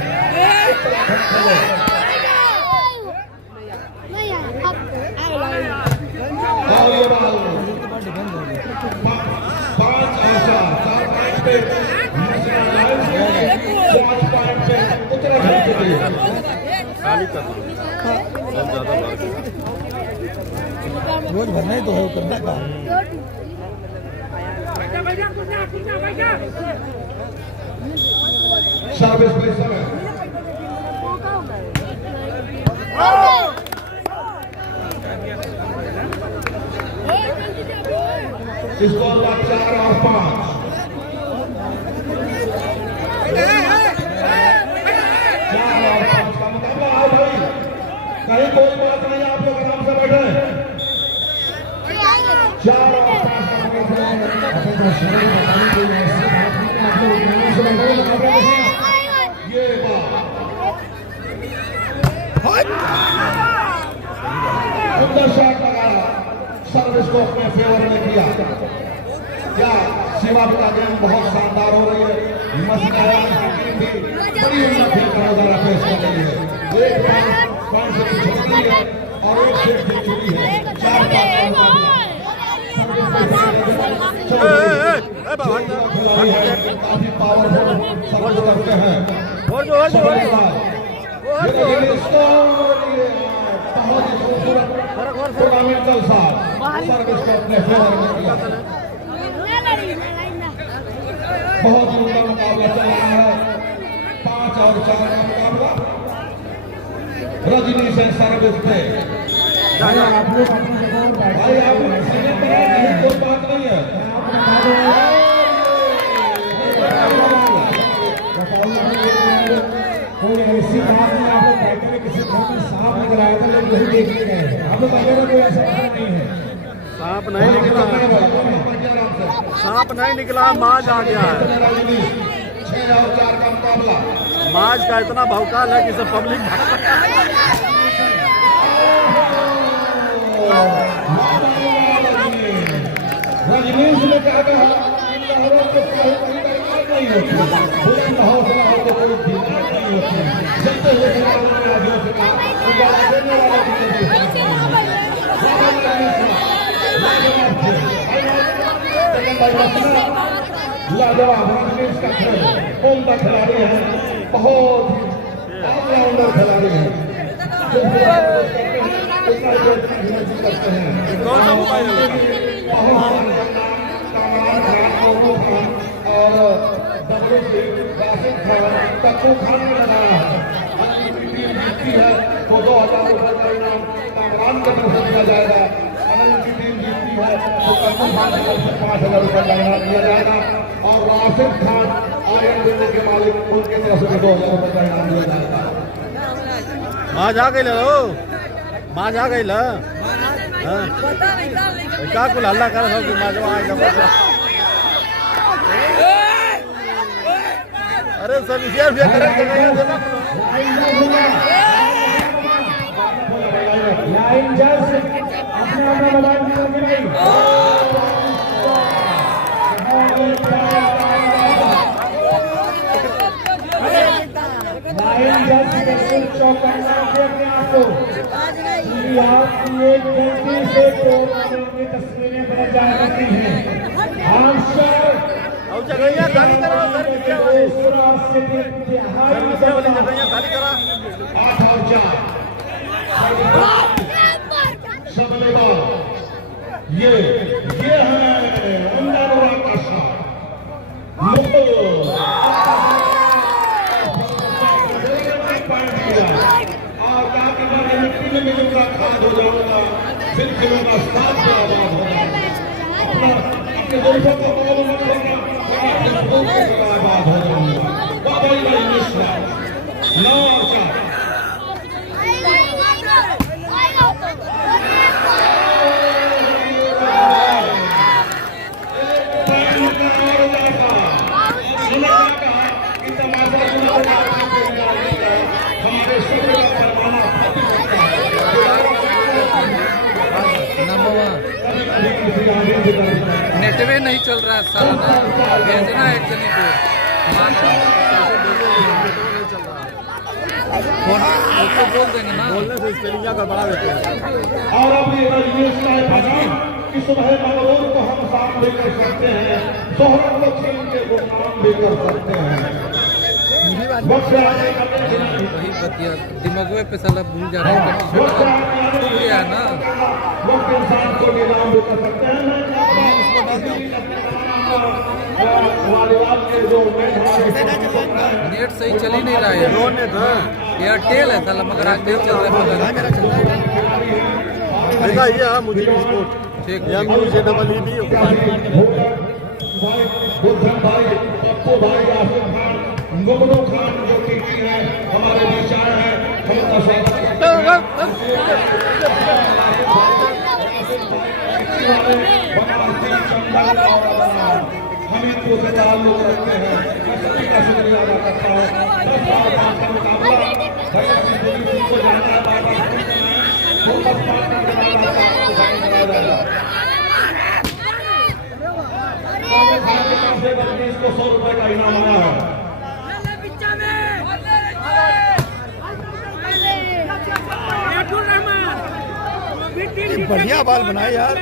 और ये बाल 5 और 4 पॉइंट पे 5 पॉइंट पे उत्तराखंड के लिए रोज भरना ही तो है करने का। सर्विस पे समय इसको 4 और 5 का मुकाबला है भाई। कहीं कोई बात नहीं, आप लोग आराम से बैठे। 4 और 5 का मुकाबला ये सुंदर शॉट लगाया। सर्विस को अपने फेवर में किया। क्या सेवा का गेम बहुत शानदार हो रही है। मस्काया की टीम भी बड़ी उन्नति का नजारा पेश कर रही है। 1 पॉइंट से पीछे है और 1 सेट जीत चुकी है। 4 काफी पावरफुल सर्विस करते हैं। बहुत ही खूबसूरत टूर्नामेंटल सर्विस को अपने फेवर में किया। बहुत ही उनका मुकाबला चल रहा है। 5 और 4 का मुकाबला रजनी से सर्विस थे। भाई आप कोई बात नहीं है। कोई ऐसी बात नहीं। आप लोग बैठे में किसी घर में सांप निकल आया था, लोग नहीं देखने गए। आप लोग अगर कोई ऐसा बात नहीं है। सांप नहीं निकला, सांप नहीं निकला, माज आ गया है। 6 और 4 का मुकाबला। माज का इतना भौकाल है कि सब पब्लिक रजनीश ने कहा था इन लहरों को नहीं होती, बुलंद हौसला हो तो कोई बीमार नहीं होती। चलते हुए लाजवाब रजनीश का खेल उम्दा खिलाड़ी है। बहुत ही ऑलराउंडर खिलाड़ी है। करते हैं कौन सा मोबाइल और तक्कू खान ने लगाया है। टीम जीतती है तो 2000 रुपए का इनाम कामरान की तरफ से दिया जाएगा। अनंत की टीम जीतती है तो तक्कू खान की तरफ से 5000 रुपए का इनाम दिया जाएगा। और राशिद खान आयरन देने के मालिक, उनकी तरफ से 2000 रुपए का इनाम दिया जाएगा। माज आ गई लो, माज आ गई ला। का कुल हल्ला कर सब माजवा आएगा। अरे सब शेयर भी करेंगे। लाइन जज अपना मोबाइल में नहीं। चैलेंजर्स बिल्कुल चौकन्ना थे अपने आप को कि आपकी एक गलती से टूर्नामेंट की तस्वीरें बदल जा सकती हैं। अब जगह खाली करो सर, पीछे वाली जगह खाली करा। 8 और 4 सबले बॉल ये है अंदर का शॉट और काफी मिट्टी में मिलूंगा खाद हो जाऊंगा फिर खेलूंगा साथ में आबाद होगा अपने दोस्तों को बॉल मत करना आबाद हो जाऊंगा बाबा भाई मिश्रा 9 और 4 नेटवे नहीं चल रहा है साला ना, भेजना है एक जने को फोन उसको बोल देंगे ना, बोलने से स्पेलिंग का बड़ा देते हैं। और अपनी रजनीश का भजन कि सुबह मगरूर को हम साथ भी कर सकते हैं, शोहरत को छीन के गुलाम भी कर सकते हैं। वक्त आने का वही बतिया दिमाग पे साला भूल जा रहा है, है ना वक्त इंसान को नीलाम भी कर सकते हैं। नेट सही चल ही नहीं रहा है, एयरटेल है साला मगर आज नहीं चल रहा है। ऐसा ही है मुझे स्पोर्ट ठीक MUJEED बुद्धन भाई, पप्पू भाई, आसिफ खान, मुगलो खान जो टीटी है हमारे बीच आए हैं, हम उनका स्वागत करते हैं। हमीरपुर से ताल्लुक रखते हैं, मैं सभी का शुक्रिया अदा करता हूँ। 10 साल बाद का मुकाबला भैया की पूरी को जाना है, बार बार वो 10 साल का मुकाबला कराया जाएगा। इसको 100 रुपए का इनाम आया है। बढ़िया बाल बनाए यार।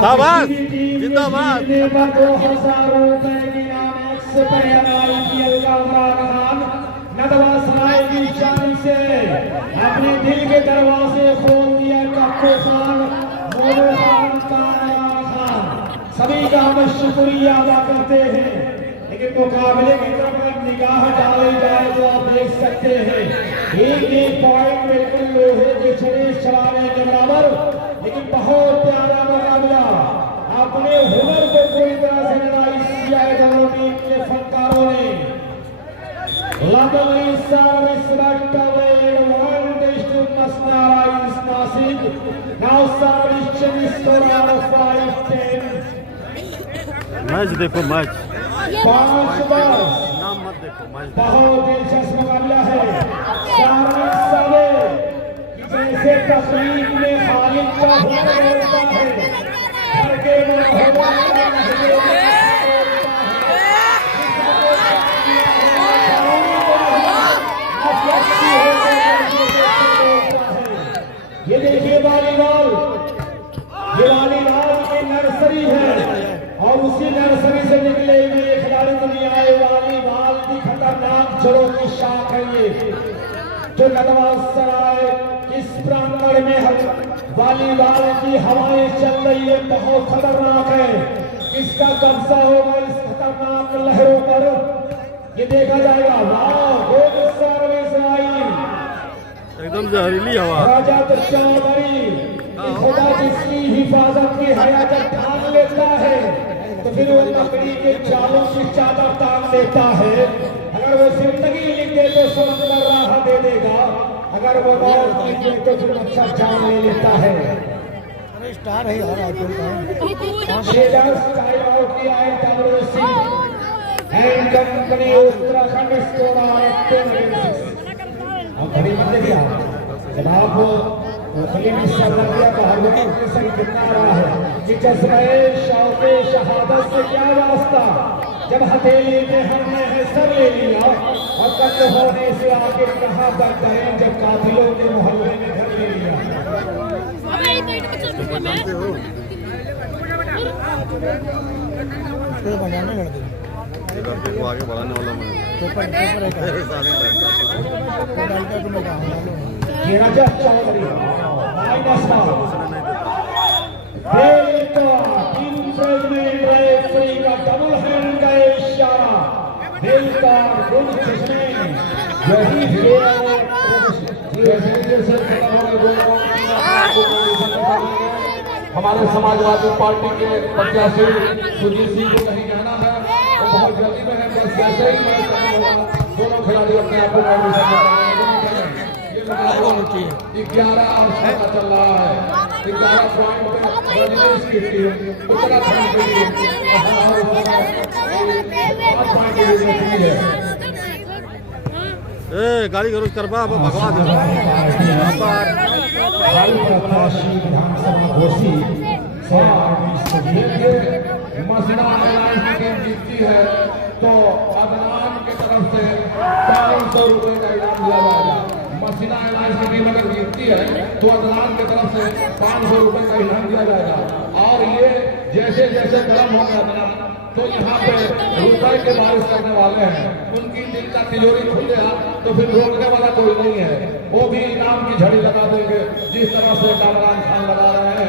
शाबाश, जिंदाबाद। 2000 रुपए की इनाम से नदवा सराय की शान से अपने दिल के दरवाजे खोल दिया कप्पू खान, मोनू खान, कामरान खान, सभी का हम शुक्रिया अदा करते हैं। लेकिन मुकाबले की तरफ अगर निगाह डाली जाए तो आप देख सकते हैं एक पॉइंट बिल्कुल लोहे के छड़े चलाने के बराबर, लेकिन बहुत प्यारा मुकाबला। अपने हुनर को पूरी तरह से लड़ाई सीआई दोनों टीम के फनकारों ने lovely service right away, advantage to Masnara is Nasik. Now service change score out of 5-10. Match देखो, मैच 5 बॉल, नाम मत देखो, मैच बहुत दिलचस्प मुकाबला है। सर्विस सर्वे जैसे तस्वीर में खालिद का हुनर होता है, करके वो ये देखिए वॉलीबॉल, ये वॉलीबॉल की नर्सरी है और उसी नर्सरी से निकले हुए खिलाड़ी दुनिया आए। वॉलीबॉल की खतरनाक जड़ों की शाख है ये, जो नदवा सराय इस प्रांगण में वॉलीबॉल की हवाएं चल रही है, बहुत खतरनाक है। इसका कब्जा होगा इस खतरनाक लहरों पर, ये देखा जाएगा। वाह, गुड सर्विस आई, एकदम जहरीली हवा। राजा तो चौधरी खुदा जिसकी हिफाजत की हयात ठान लेता है तो फिर वो लकड़ी के जालों की चादर तान लेता है। अगर वो जिंदगी लिख दे तो समंदर राह दे देगा, अगर वो मौत लिख दे तो फिर अच्छा जान ले लेता है। स्टार है यार आउट किया है W Singh and company Uttarakhand score 10 घड़ी मत दिया जब आप फिल्म हिस्सा बना दिया बाहर में सही कितना आ रहा है कि जज्बे शौक़े शहादत से क्या वास्ता जब हथेली में हमने है सब ले लिया और कत्ल होने से आगे कहाँ तक करें जब कातिलों के मोहल्ले में घर ले लिया। आगे बढ़ाने वाला मैं रजत चौधरी माइनस का डबल हैंड का इशारा दिल का गुण जिसने यही हमारे समाजवादी पार्टी के प्रत्याशी सुजीत सिंह को कहीं जाना है, वो बहुत जल्दी में है। बस जैसे ही मैच खत्म होगा दोनों खिलाड़ी अपने आप को 11 और 16 चल रहा है। 11 पॉइंट पे रजनीश की टीम उत्तराखंड के लिए 5 पॉइंट के लिए जीती है। ए गाड़ी गरोज करवा अब भगवा दे विधानसभा घोषी मसला एलान की टीम जीतती है तो अदनान की तरफ से 500 रुपए का इनाम दिया जाएगा। मसीना एलायंस की टीम अगर जीतती है तो अदनान की तरफ से 500 रुपए का इनाम दिया जाएगा। और ये जैसे जैसे गर्म होगा अदनान तो यहाँ पे रुपए के बारिश करने वाले हैं, उनकी दिल का तिजोरी खुल गया तो फिर रोकने वाला कोई नहीं है। वो भी इनाम की झड़ी लगा देंगे। जिस तरह से कामरान खान लगा रहे हैं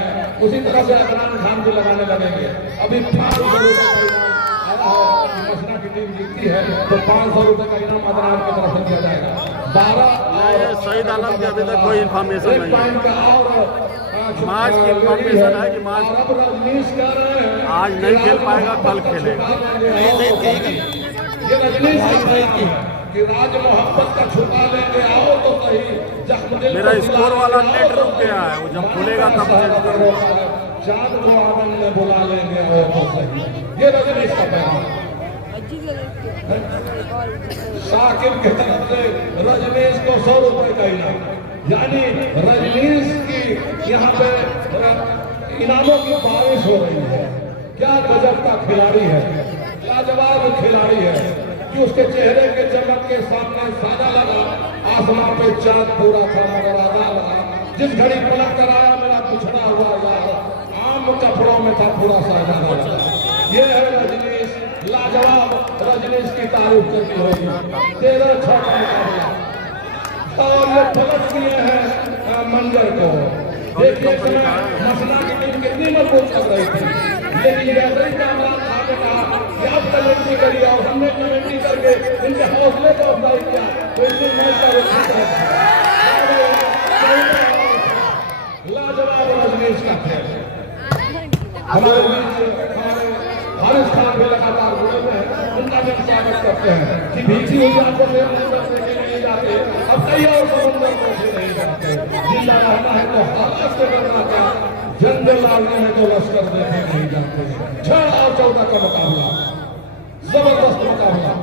उसी तरह से अदनान खान भी लगाने लगेंगे। अभी 500 रुपए का इनाम आया है, मसना की टीम जीतती है तो 500 रुपए का इनाम अदनान की तरफ से दिया जाएगा। 12 शहीद आलम के अभी तक कोई इन्फॉर्मेशन नहीं है। मैच की इन्फॉर्मेशन है कि मैच आज नहीं खेल पाएगा, कल खेलेगा। ये रजनीश कि राज मोहब्बत का छुपा लेंगे आओ तो सही जख्म दिल मेरा स्कोर वाला नेट रुक गया है, वो जब खुलेगा तब चांद को आंगन में बुला लेंगे आओ तो सही। ये रजनीश का पैगाम साकिब की तरफ से रजनीश को 100 रुपए का इनाम, यानी रजनीश की यहाँ पे इनामों की बारिश हो रही है। क्या गजब का खिलाड़ी है, लाजवाब खिलाड़ी है कि उसके चेहरे के चमक के सामने सादा लगा, आसमान पे चांद पूरा था मगर आधा लगा। जिस घड़ी पलट कर आया मेरा पिछड़ा हुआ यार, आम कपड़ों में था पूरा सादा लगा। ये है रजनीश, लाजवाब रजनीश की तारीफ करनी होगी। 13-6 का मुकाबला और ये पलट दिए हैं मंजर को। देखिए मसला की टीम कितनी मजबूत कर रही थी, लेकिन जैसे ही कामरान खान ने कहा कि अब कमेंट्री करिए और हमने कमेंट्री करके इनके हौसले को अफजाई किया तो इसी मैच का लाजवाब रजनीश का खेल। हमारे बीच हमारे हारिस खान भी लगातार जुड़े हुए हैं, उनका भी स्वागत करते हैं कि भीखी हुई आपको नहीं जाते, अब कई और समंदर को नहीं जाते। जिंदा रहना है तो हालात से करना क्या, जंग लाने है तो लश्कर देखे नहीं जाते। 6 और 14 का मुकाबला, जबरदस्त मुकाबला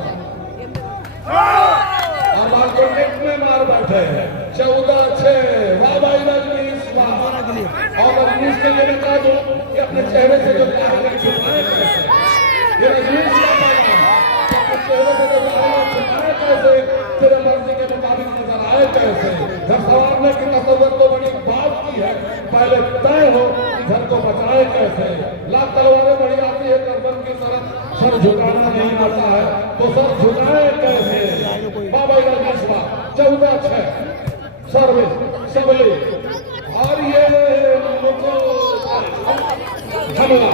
और लाल को नेट में मार बैठे 14-6। वाह भाई रजनीश वाह। और रजनीश के लिए मैं कह दूं कि अपने चेहरे से जो छुपाए ये रजनीश अपने चेहरे से जो छुपाए कैसे, तेरे मर्जी के मुताबिक नजर आए कैसे। घर संवारने की तसव्वुर तो बड़ी बात की है, पहले तय हो कि घर को बचाए कैसे। लाख तलवारें बड़ी आती है गर्दन की तरफ, सर झुकाना नहीं आता है तो सर झुकाए कैसे। बाबा रजनीश 14-6 सर्विस सबली और ये हमला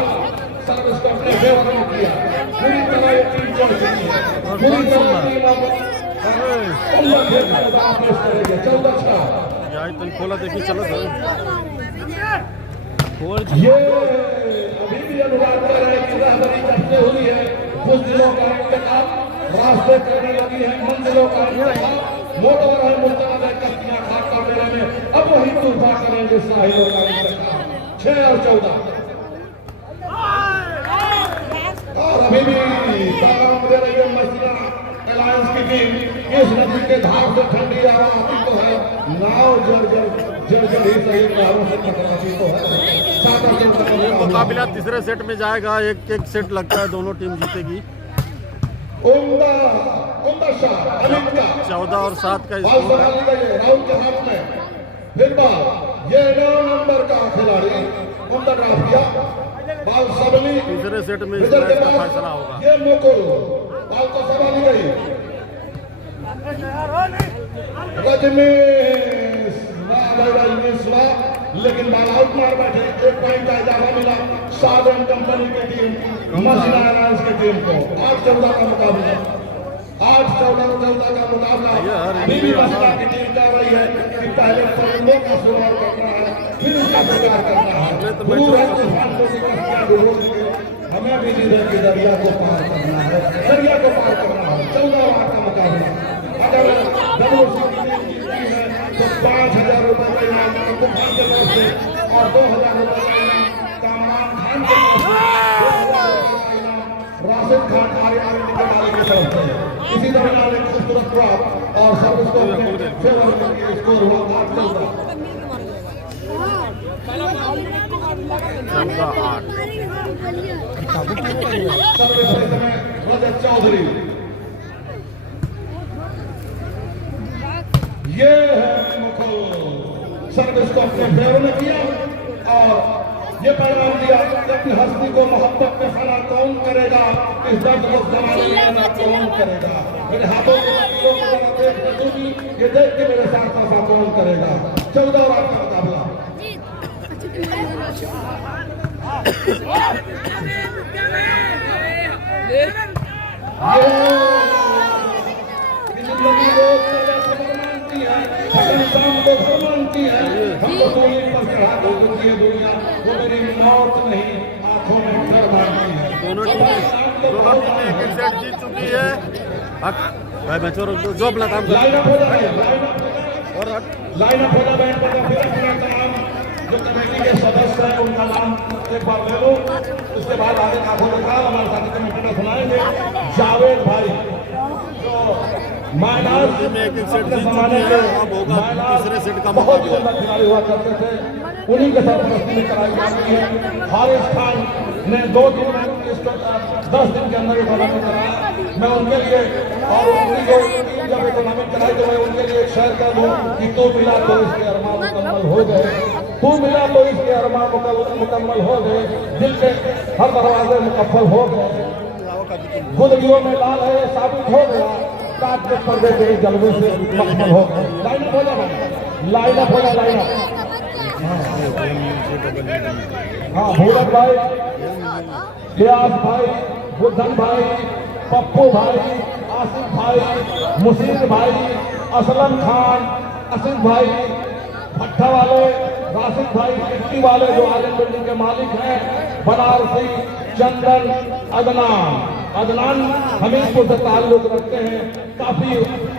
सर्विस को अपने फेवर में किया। पूरी तरह ये टीम चल चुकी है, पूरी तरह टीम 14-6 तुम खोला देखी चलो सर। ये अभी भी अनुवाद कर रहे हैं कि रहबरी करते हुई है। कुछ दिनों का इंतकाल रास्ते करने लगी है, मंजिलों का इंतकाल मोटर है मुस्तकबिल है कश्तियां खाका मेले में, अब वही तूफा करेंगे साहिलों का इंतकाल। 6 और 14 और अभी भी काम दे रही है मसीना अलायंस की टीम इस नदी के धार से ठंडी हवा आती तो है, नाव जर्जर ही सही लहरों से टकराती तो है। ये मुकाबला तीसरे सेट में जाएगा। एक एक सेट लगता है दोनों टीम जीतेगी। उम्दा शाह अमित का 14 और 7 का बॉल स्कोर है। संभालनी चाहिए राहुल के हाथ में। फिर बॉल ये 9 नंबर का खिलाड़ी उम्दा ड्राइव किया, बॉल सबली तीसरे सेट में इस रिजल्ट मैच के का बाद फैसला होगा। ये मुकुल बॉल को संभाली गई, रजनीश लेकिन बॉल आउट मार बैठे। 1 पॉइंट का इजाफा मिला साधन कंपनी की टीम मसीना अलायंस की टीम को। 8-14 का मुकाबला, 8-14 का मुकाबला। अभी भी मसीना की टीम कर रही है कि पहले परिंदों का शुरुआत करना है, फिर उसका प्रचार करना है। दूर है तूफान को निकलना है, हमें भी लीडर के दरिया को पार करना है, दरिया को पार करना है। 14 का मुकाबला। अगर WC की टीम जीतती है तो 5,000 रुपए का इनाम तूफान के तरफ से और 2,000 रुपए का इनाम कामरान खान के तरफ से, राशिद खान आर्यन के मालिक की तरफ से। इसी दरमियान एक खूबसूरत ड्रॉप और सब उसको फेवर में स्कोर हुआ 8-14। सर्विस में रजत चौधरी, ये है मुकुल। सर्विस को अपने फेवर में किया और ये पैगाम दिया कि अपनी हस्ती को मोहब्बत में फना कौन करेगा, इस दर्द को जमाने में आना कौन करेगा। मेरे हाथों के लकीरों को जरा देखने दूंगी, ये देख के मेरे साथ ऐसा कौन करेगा। 14 ओवर का मुकाबला। जिंदगी रोज मानती है, इंसान को घर मानती है, हम तो कोई पर चढ़ा दो ये दुनिया, वो मेरी मौत नहीं आंखों में डर मारती है। दोनों टीमें एक एक सेट जीत चुकी है। भाई बच्चों जो अपना काम कर लाइन अप हो जाए, और लाइन अप हो जाए। बैठ कर फिर अपना नाम जो कमेटी के सदस्य हैं उनका नाम एक बार ले लो, उसके बाद आगे का देखा हमारे साथी कमेटी में सुनाएंगे। जावेद भाई जो मायनार में एक एक सेट जीत चुकी है। अब होगा तीसरे सेट का बहुत मुकाबला। सुंदर खिलाड़ी हुआ करते थे, उन्हीं के साथ प्रस्तुति में कराई जाती है। हारिस खान ने 2 दिन में 10 दिन के अंदर ये टूर्नामेंट कराया। मैं उनके लिए और उनकी जो जब ये टूर्नामेंट कराई तो मैं उनके लिए एक शेयर कर दूं कि तू मिला तो इसके अरमान मुकम्मल हो गए, तू मिला तो इसके अरमान मुकम्मल हो गए, दिल के हर दरवाजे मुकम्मल हो गए। गुदड़ियों में लाल है साबित हो गया, काट के पर्दे के जलवे से मखमल हो गए। लाइन अप हो जाए, लाइन अप हो जाए, लाइन अप। हाँ भूरत भाई, व्यास भाई, बुद्धन भाई, पप्पू भाई, आसिफ भाई, मुसीर भाई, असलम खान, आसिफ भाई, भट्टा वाले, राशिद भाई, मिट्टी वाले जो आलम बिल्डिंग के मालिक हैं, बनारसी, चंदन, अदनान हमीरपुर से ताल्लुक रखते हैं। काफी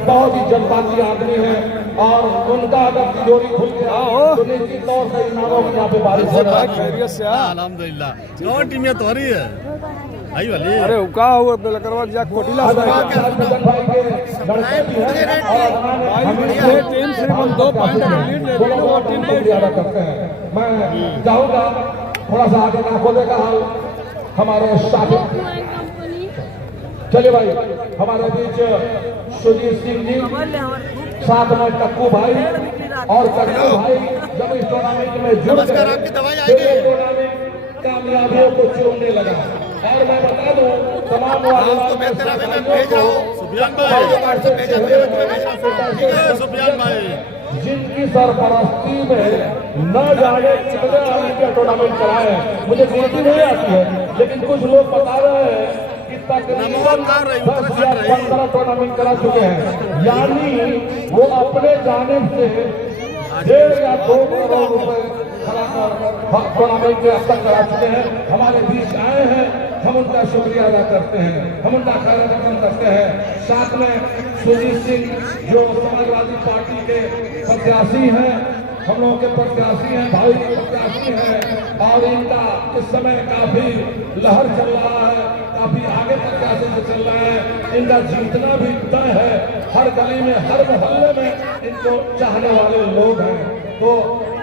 बहुत ही जज्बाती आदमी है और उनका अगर तिजोरी खुल गया तो निश्चित तौर से इनामों की यहाँ पे बारिश हो रहा है। अल्हम्दुलिल्लाह। कौन टीम ये तोरी है भाई वाली? अरे का हुआ बेलकरवा जा कोटिला भाई के लड़के भी हैं और ये टीम सिर्फ हम 2 पॉइंट का लीड ले रही है, वो टीम ले ज्यादा करते हैं। मैं चाहूंगा थोड़ा सा आगे ना खोले का हाल हमारे साथी। चलिए भाई, हमारे बीच सुजीत सिंह जी, साथ में टक्कू भाई और टक्कू भाई जब इस टूर्नामेंट में जुड़ गए टूर्नामेंट कामयाबियों को चूमने लगा। और मैं बता दूं तमाम सुफियान भाई जिनकी सरपरस्ती में न जाने कितने ओलंपिक टूर्नामेंट कराए हैं, मुझे गिनती नहीं आती है, लेकिन कुछ लोग बता रहे हैं कि तकरीबन 10 या 15 टूर्नामेंट करा चुके हैं। यानी वो अपने जानिब से 1.5 या 2 करोड़ रुपए टूर्नामेंट में अब तक करा चुके हैं। हमारे बीच आए हैं, हम उनका शुक्रिया अदा करते हैं, हम उनका खैर करते हैं। साथ में सुजीत सिंह जो समाजवादी पार्टी के प्रत्याशी हैं, हम लोगों के प्रत्याशी हैं, भाई प्रत्याशी हैं और इनका इस समय काफी लहर चल रहा है, काफी आगे प्रत्याशी से चल रहा है। इनका जीतना भी तय है। हर गली में, हर मोहल्ले में इनको चाहने वाले लोग हैं। तो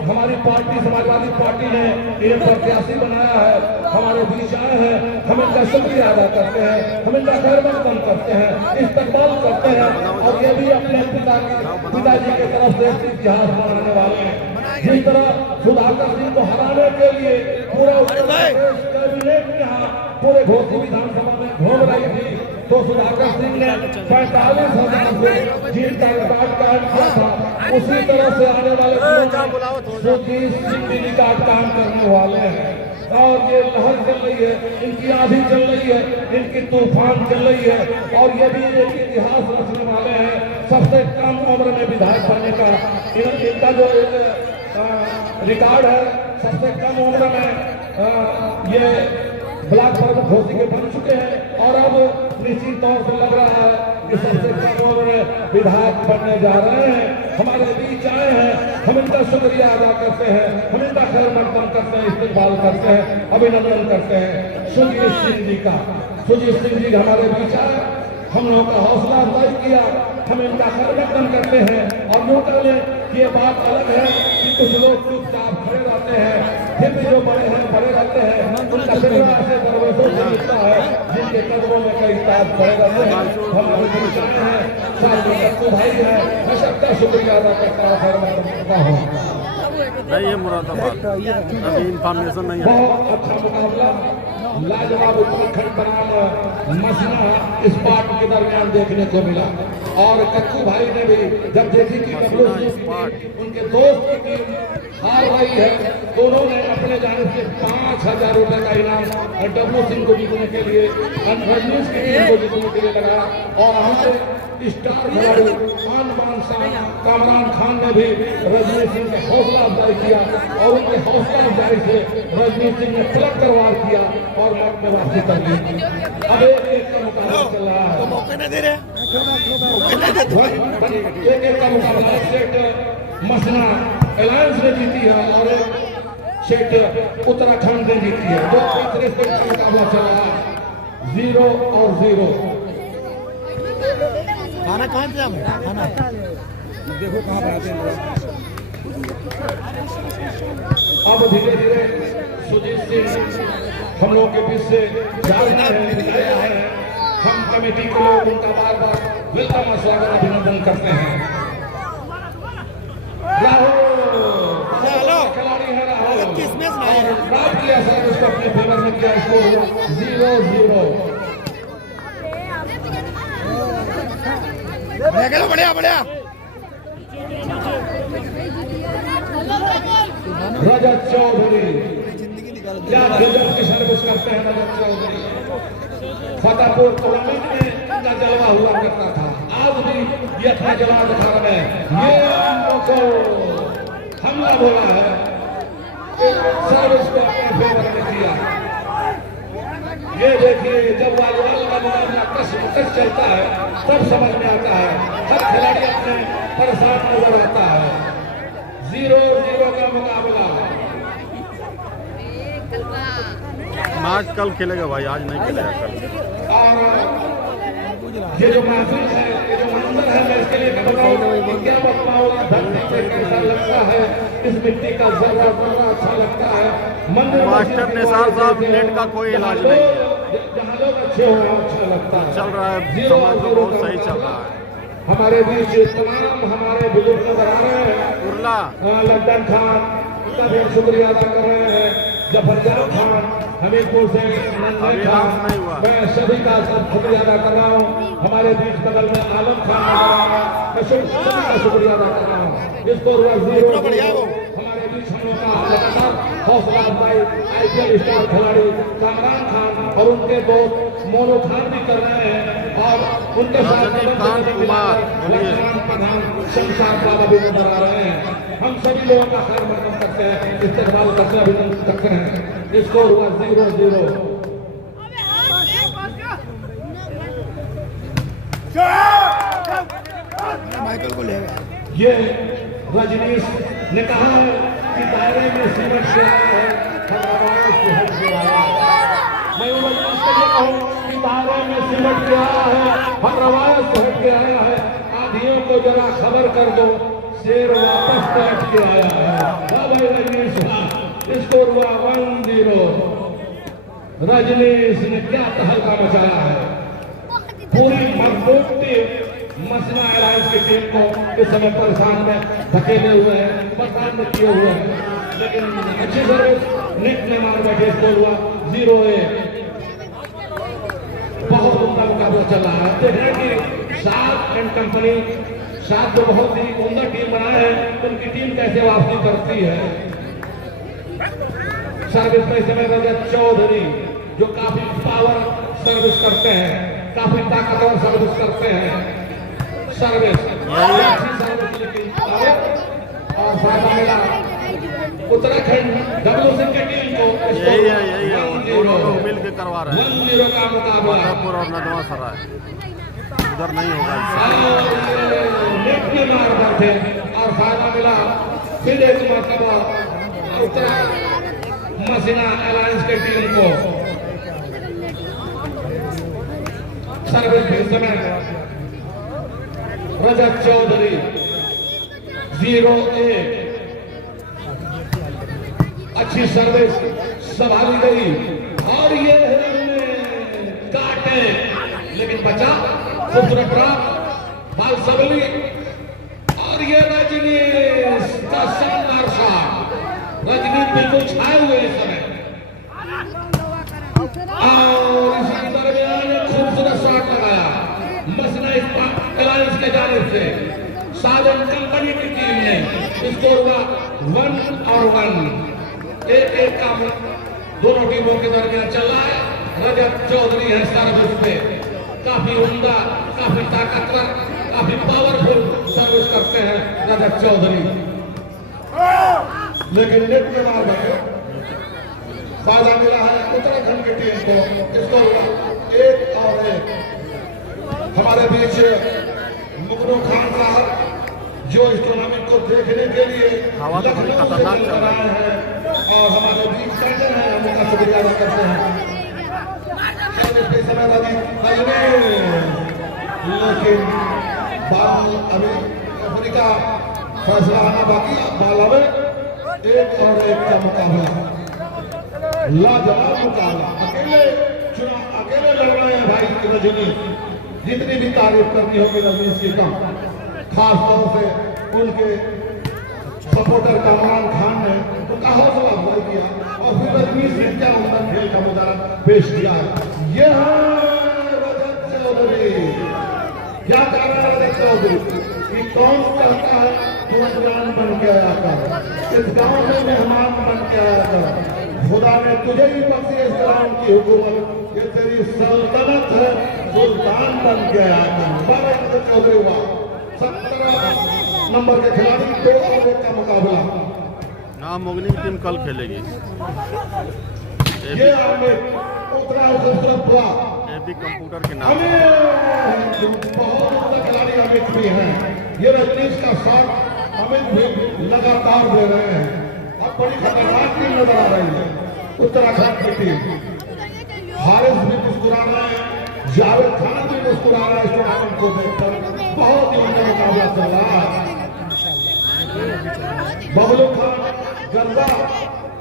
हमारी पार्टी, समाजवादी पार्टी ने इन्हें प्रत्याशी बनाया है, हमारे बीच आए हैं। हम इनका शुक्रिया अदा करते हैं, हम इनका खैर मकदम करते हैं, इस्तकबाल करते हैं। और ये भी अपने पिताजी की तरफ से इतिहास बनाने वाले हैं। जिस तरह सुधाकर सिंह को हराने के लिए पूरा उत्तर प्रदेश कैबिनेट यहाँ पूरे घोसी विधानसभा में घूम रही थी, तो सुधाकर सिंह ने 45,000 से जीत का रिकॉर्ड कायम किया था। उसी तरह से आने वाले सुजीत सिंह भी रिकॉर्ड कायम करने वाले हैं। और ये लहर चल रही है, इनकी आंधी चल रही है, इनकी तूफान चल रही है। और ये भी एक इतिहास रचने वाले हैं। सबसे कम उम्र में विधायक बनने का इनका जो रिकॉर्ड है, सबसे कम उम्र में ये ब्लॉक प्रमुख घोसी के बन चुके हैं। और अब निश्चित तौर से लग रहा है कि सबसे कम उम्र में विधायक बनने जा रहे हैं। हमारे बीच आए हैं, हम इनका शुक्रिया अदा करते हैं, हम इनका खैर मकदम करते हैं, इस्तकबाल करते हैं, अभिनंदन करते हैं सुजीत सिंह जी का। सुजीत सिंह जी हमारे बीच आए, हम लोगों का हौसला अफजाई किया, हम इनका खैर मकदम करते हैं। और न्यूट्रल में ये बात अलग है कि कुछ लोग चुपचाप खड़े रहते हैं, फिर भी जो बड़े हैं बड़े रहते हैं। उनका सिलसिला ऐसे दरवेशों से मिलता है जिनके कदमों में कई ताज पड़े रहते हैं। हम लोग हैं, साथ में कत्तू भाई है, मैं सबका शुक्रिया अदा करता हूँ, खैर मकदम करता हूँ। नहीं, ये मुरादाबाद अभी इंफॉर्मेशन नहीं है। बहुत अच्छा मुकाबला लाजवाब उत्तराखंड बनाम मसना इस्पात के दरमियान देखने को मिला। और कत्तू भाई ने भी जब देखी कि उनके दोस्त की टीम हार रही है, तो उन्होंने अपने जानिब से 5,000 रुपए का इनाम डब्लू सिंह को जीतने के लिए, रजनीश की टीम को जीतने के लिए लगाया। और हमारे स्टार खिलाड़ी कामरान खान ने भी रजनीश सिंह के हौसला अफजाई किया। और उनके हौसला अफजाई से रजनीश सिंह ने पलट कर वार किया और मैच में वापसी कर दी। अब एक का मुकाबला चल रहा है, एक का मुकाबला सेट मसना अलायंस ने जीती है और एक सेट उत्तराखंड ने जीती है। दो तीसरे सेट का मुकाबला चल रहा है, 0 और 0। खाना कहाँ से खाना देखो कहाँ बनाते हैं। अब धीरे धीरे सुजीत सिंह हम लोग के बीच से जा रहे हैं। हम कमेटी के लोग उनका बार बार वेलकम और स्वागत अभिनंदन करते हैं। राहुल खिलाड़ी है, राहुल प्राप्त किया सर्विस को अपने फेवर में किया। स्कोर 0-0। बढ़िया बढ़िया। रजत चौधरी क्या गजब की सर्विस करते हैं रजत चौधरी। फतेहपुर टूर्नामेंट में इनका जलवा हुआ करता था, आज भी ये अपना जलवा दिखा रहे हैं। ये हमला बोला है, सर्विस को अपने फेवर में किया। ये देखिए, जब वालीबॉल का मुकाबला कस चलता है तब समझ में आता है, हर खिलाड़ी अपने परेशान नजर आता है। 0-0 का मुकाबला। मैच कल खेलेगा भाई, आज नहीं खेलेगा कल। और ये जो महफिल है, ये जो मंदिर है, मैं इसके लिए बताऊँ क्या बताऊँ, धरती पे कैसा लगता है, इस मिट्टी का जर्रा अच्छा लगता है। मंदिर मास्टर निसार साहब, नेट का कोई इलाज नहीं है, जहाँ लोग अच्छे हो अच्छा लगता है। चल रहा है, समाज तो बहुत सही चल रहा है। हमारे बीच तमाम हमारे बुजुर्ग नजर आ रहे हैं। उर्ला लड्डन खान का भी शुक्रिया अदा कर रहे हैं। जफरजान खान, हमीरपुर से नंदन खान, मैं सभी का शुक्रिया अदा कर रहा हूँ। हमारे बीच बगल में आलम खान नजर आ रहा है, मैं सभी का शुक्रिया अदा कर रहा हूँ। इसको 0 हमारे बीच हम लोग का लगातार हौसला अफजाई IPL स्टार खिलाड़ी कामरान खान और उनके दोस्त मोनू खान भी कर रहे हैं। और उनके साथ लक्ष्मण प्रधान, शमशाद बाबा भी नजर आ रहे हैं। हम सभी लोगों का खैर मकदम करते हैं, इस्तेमाल करते हैं, अभिनंदन करते हैं। स्कोर हुआ 0-0। माइकल को लेगा। ये रजनीश ने कहा है कि दायरे में सिमट से आया है, से हट से आया है। मैं रजनीश को ये कहूँ कि दायरे में सिमट से आया है, हर रवायत से हट के आया है। आधियों को जरा खबर कर दो, शेर वापस लौट के आया है। भाई रजनीश इसको हुआ 1-0। रजनीश ने क्या तहलका मचाया है। पूरी मजबूत टीम मसना एलायंस की टीम को इस समय परेशान में धकेले हुए हैं, परेशान में किए हुए हैं, लेकिन अच्छी सर्विस निक ने मार बैठे। स्कोर हुआ 0-1। बहुत उमदा मुकाबला चल रहा है। देख रहे हैं कि शाद एंड कंपनी, शाद जो बहुत ही उमदा टीम बनाए हैं, उनकी टीम कैसे वापसी करती है। सर्विस में इस समय रजत चौधरी जो काफी पावर सर्विस करते हैं, काफी ताकतवर सर्विस करते हैं। सर्विस अच्छी सर्विस लेकिन और फायदा मिला उत्तराखंड डब्ल्यू सिंह की टीम को। यही है दोनों लोग मिल के करवा रहे हैं। 1-0 का मुकाबला फतेहपुर और नदवा सराय। उधर नहीं होगा नेट में मार बैठे और फायदा मिला फिर एक मरतबा उत्तराखंड मसीना एलायंस की टीम को। सर्विस भी समय रजत चौधरी 0-1। अच्छी सर्विस संभाली गई और ये काटे लेकिन बचा। खूबसूरत बाल सबली और ये रजनीश का शानदार शॉट। रजनीश बिल्कुल छाए हुए इस समय और इसी दरमियान खूबसूरत शॉट लगाया मसना एलायंस के जानिब से। साजन कंपनी की टीम ने स्कोर हुआ 1-1। 1-1 का दोनों टीमों के दरमियान चल रहा है। रजत चौधरी है सर्विस पे, काफी उम्दा, काफी ताकतवर, काफी पावरफुल सर्विस करते हैं रजत चौधरी, लेकिन नेट के मार गए। फायदा मिला है उत्तराखंड की टीम को। इसको 1-1। हमारे बीच मुगनू खान साहब जो इस टूर्नामेंट को देखने के लिए लखनऊ से चल रहे हैं और हमारे बीच कैप्टन है, हम उनका शुक्रिया अदा करते हैं। लेकिन बाल अभी रेफरी का फैसला आना बाकी। बाल में 1-1 का मुकाबला, लाजवाब मुकाबला। अकेले लड़ रहे हैं भाई रजनीश। जितनी भी तारीफ करनी होगी रजनीश की कम, खास तौर से उनके सपोर्टर कमरान खान ने उनका हौसला अफजाई किया और फिर रजनीश ने क्या उनका खेल का मुजाहरा पेश किया। ये है रजत चौधरी। क्या कह रहा है रजत चौधरी कि कौन कहता है तू मेहमान बन के आया कर, इस गांव में मेहमान बन के आया कर। खुदा ने तुझे ही बख्शी इस ग्राम की हुकूमत, ये तेरी सल्तनत है, सुल्तान बन के आया कर। रजत चौधरी हुआ 17 नंबर के खिलाड़ी। 2-1 का मुकाबला। हाँ, मोगनी की टीम कल खेलेगी। ये आपने उतरा खूबसूरत हुआ। एपी कंप्यूटर के नाम बहुत खिलाड़ी अमित भी हैं। ये रजनीश का शॉट अमित भी लगातार दे रहे हैं। अब बड़ी खतरनाक टीम नजर आ रही है उत्तराखंड की टीम। हारिस भी मुस्कुरा रहे हैं, जावेद खान भी मुस्कुरा रहा है इस टूर्नामेंट को देखकर। बहुत ही उनका मुकाबला चल रहा है। बबलू खान गरबा,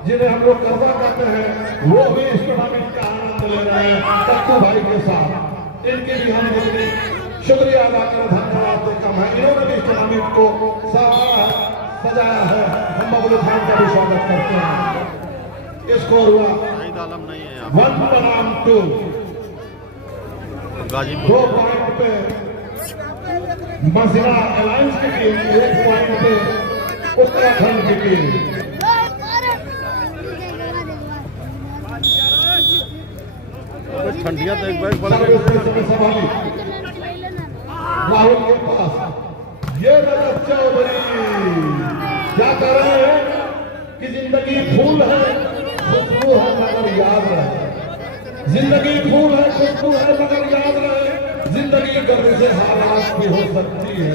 जिन्हें हम लोग गरबा कहते हैं, वो भी इस टूर्नामेंट का आनंद ले रहे हैं कत्तू भाई के साथ। इनके भी हम शुक्रिया अदा करें, धन्यवाद से कम है। इन्होंने भी इस टूर्नामेंट को सजाया है। हम बबलू खान का भी स्वागत करते हैं। स्कोर हुआ 1-2। गाजीपुर 2 पॉइंट पे मसीना एलायंस की टीम, 1 पॉइंट पे उत्तराखंड की टीम। ठंडिया तो एक बैग संभाली राहुल के पास। ये रजत चौधरी क्या कर रहे हैं कि जिंदगी फूल है, खुशबू है, मगर याद रहे। जिंदगी फूल है, खुशबू है, मगर याद रहे। जिंदगी गर्द से हालात भी हो सकती है।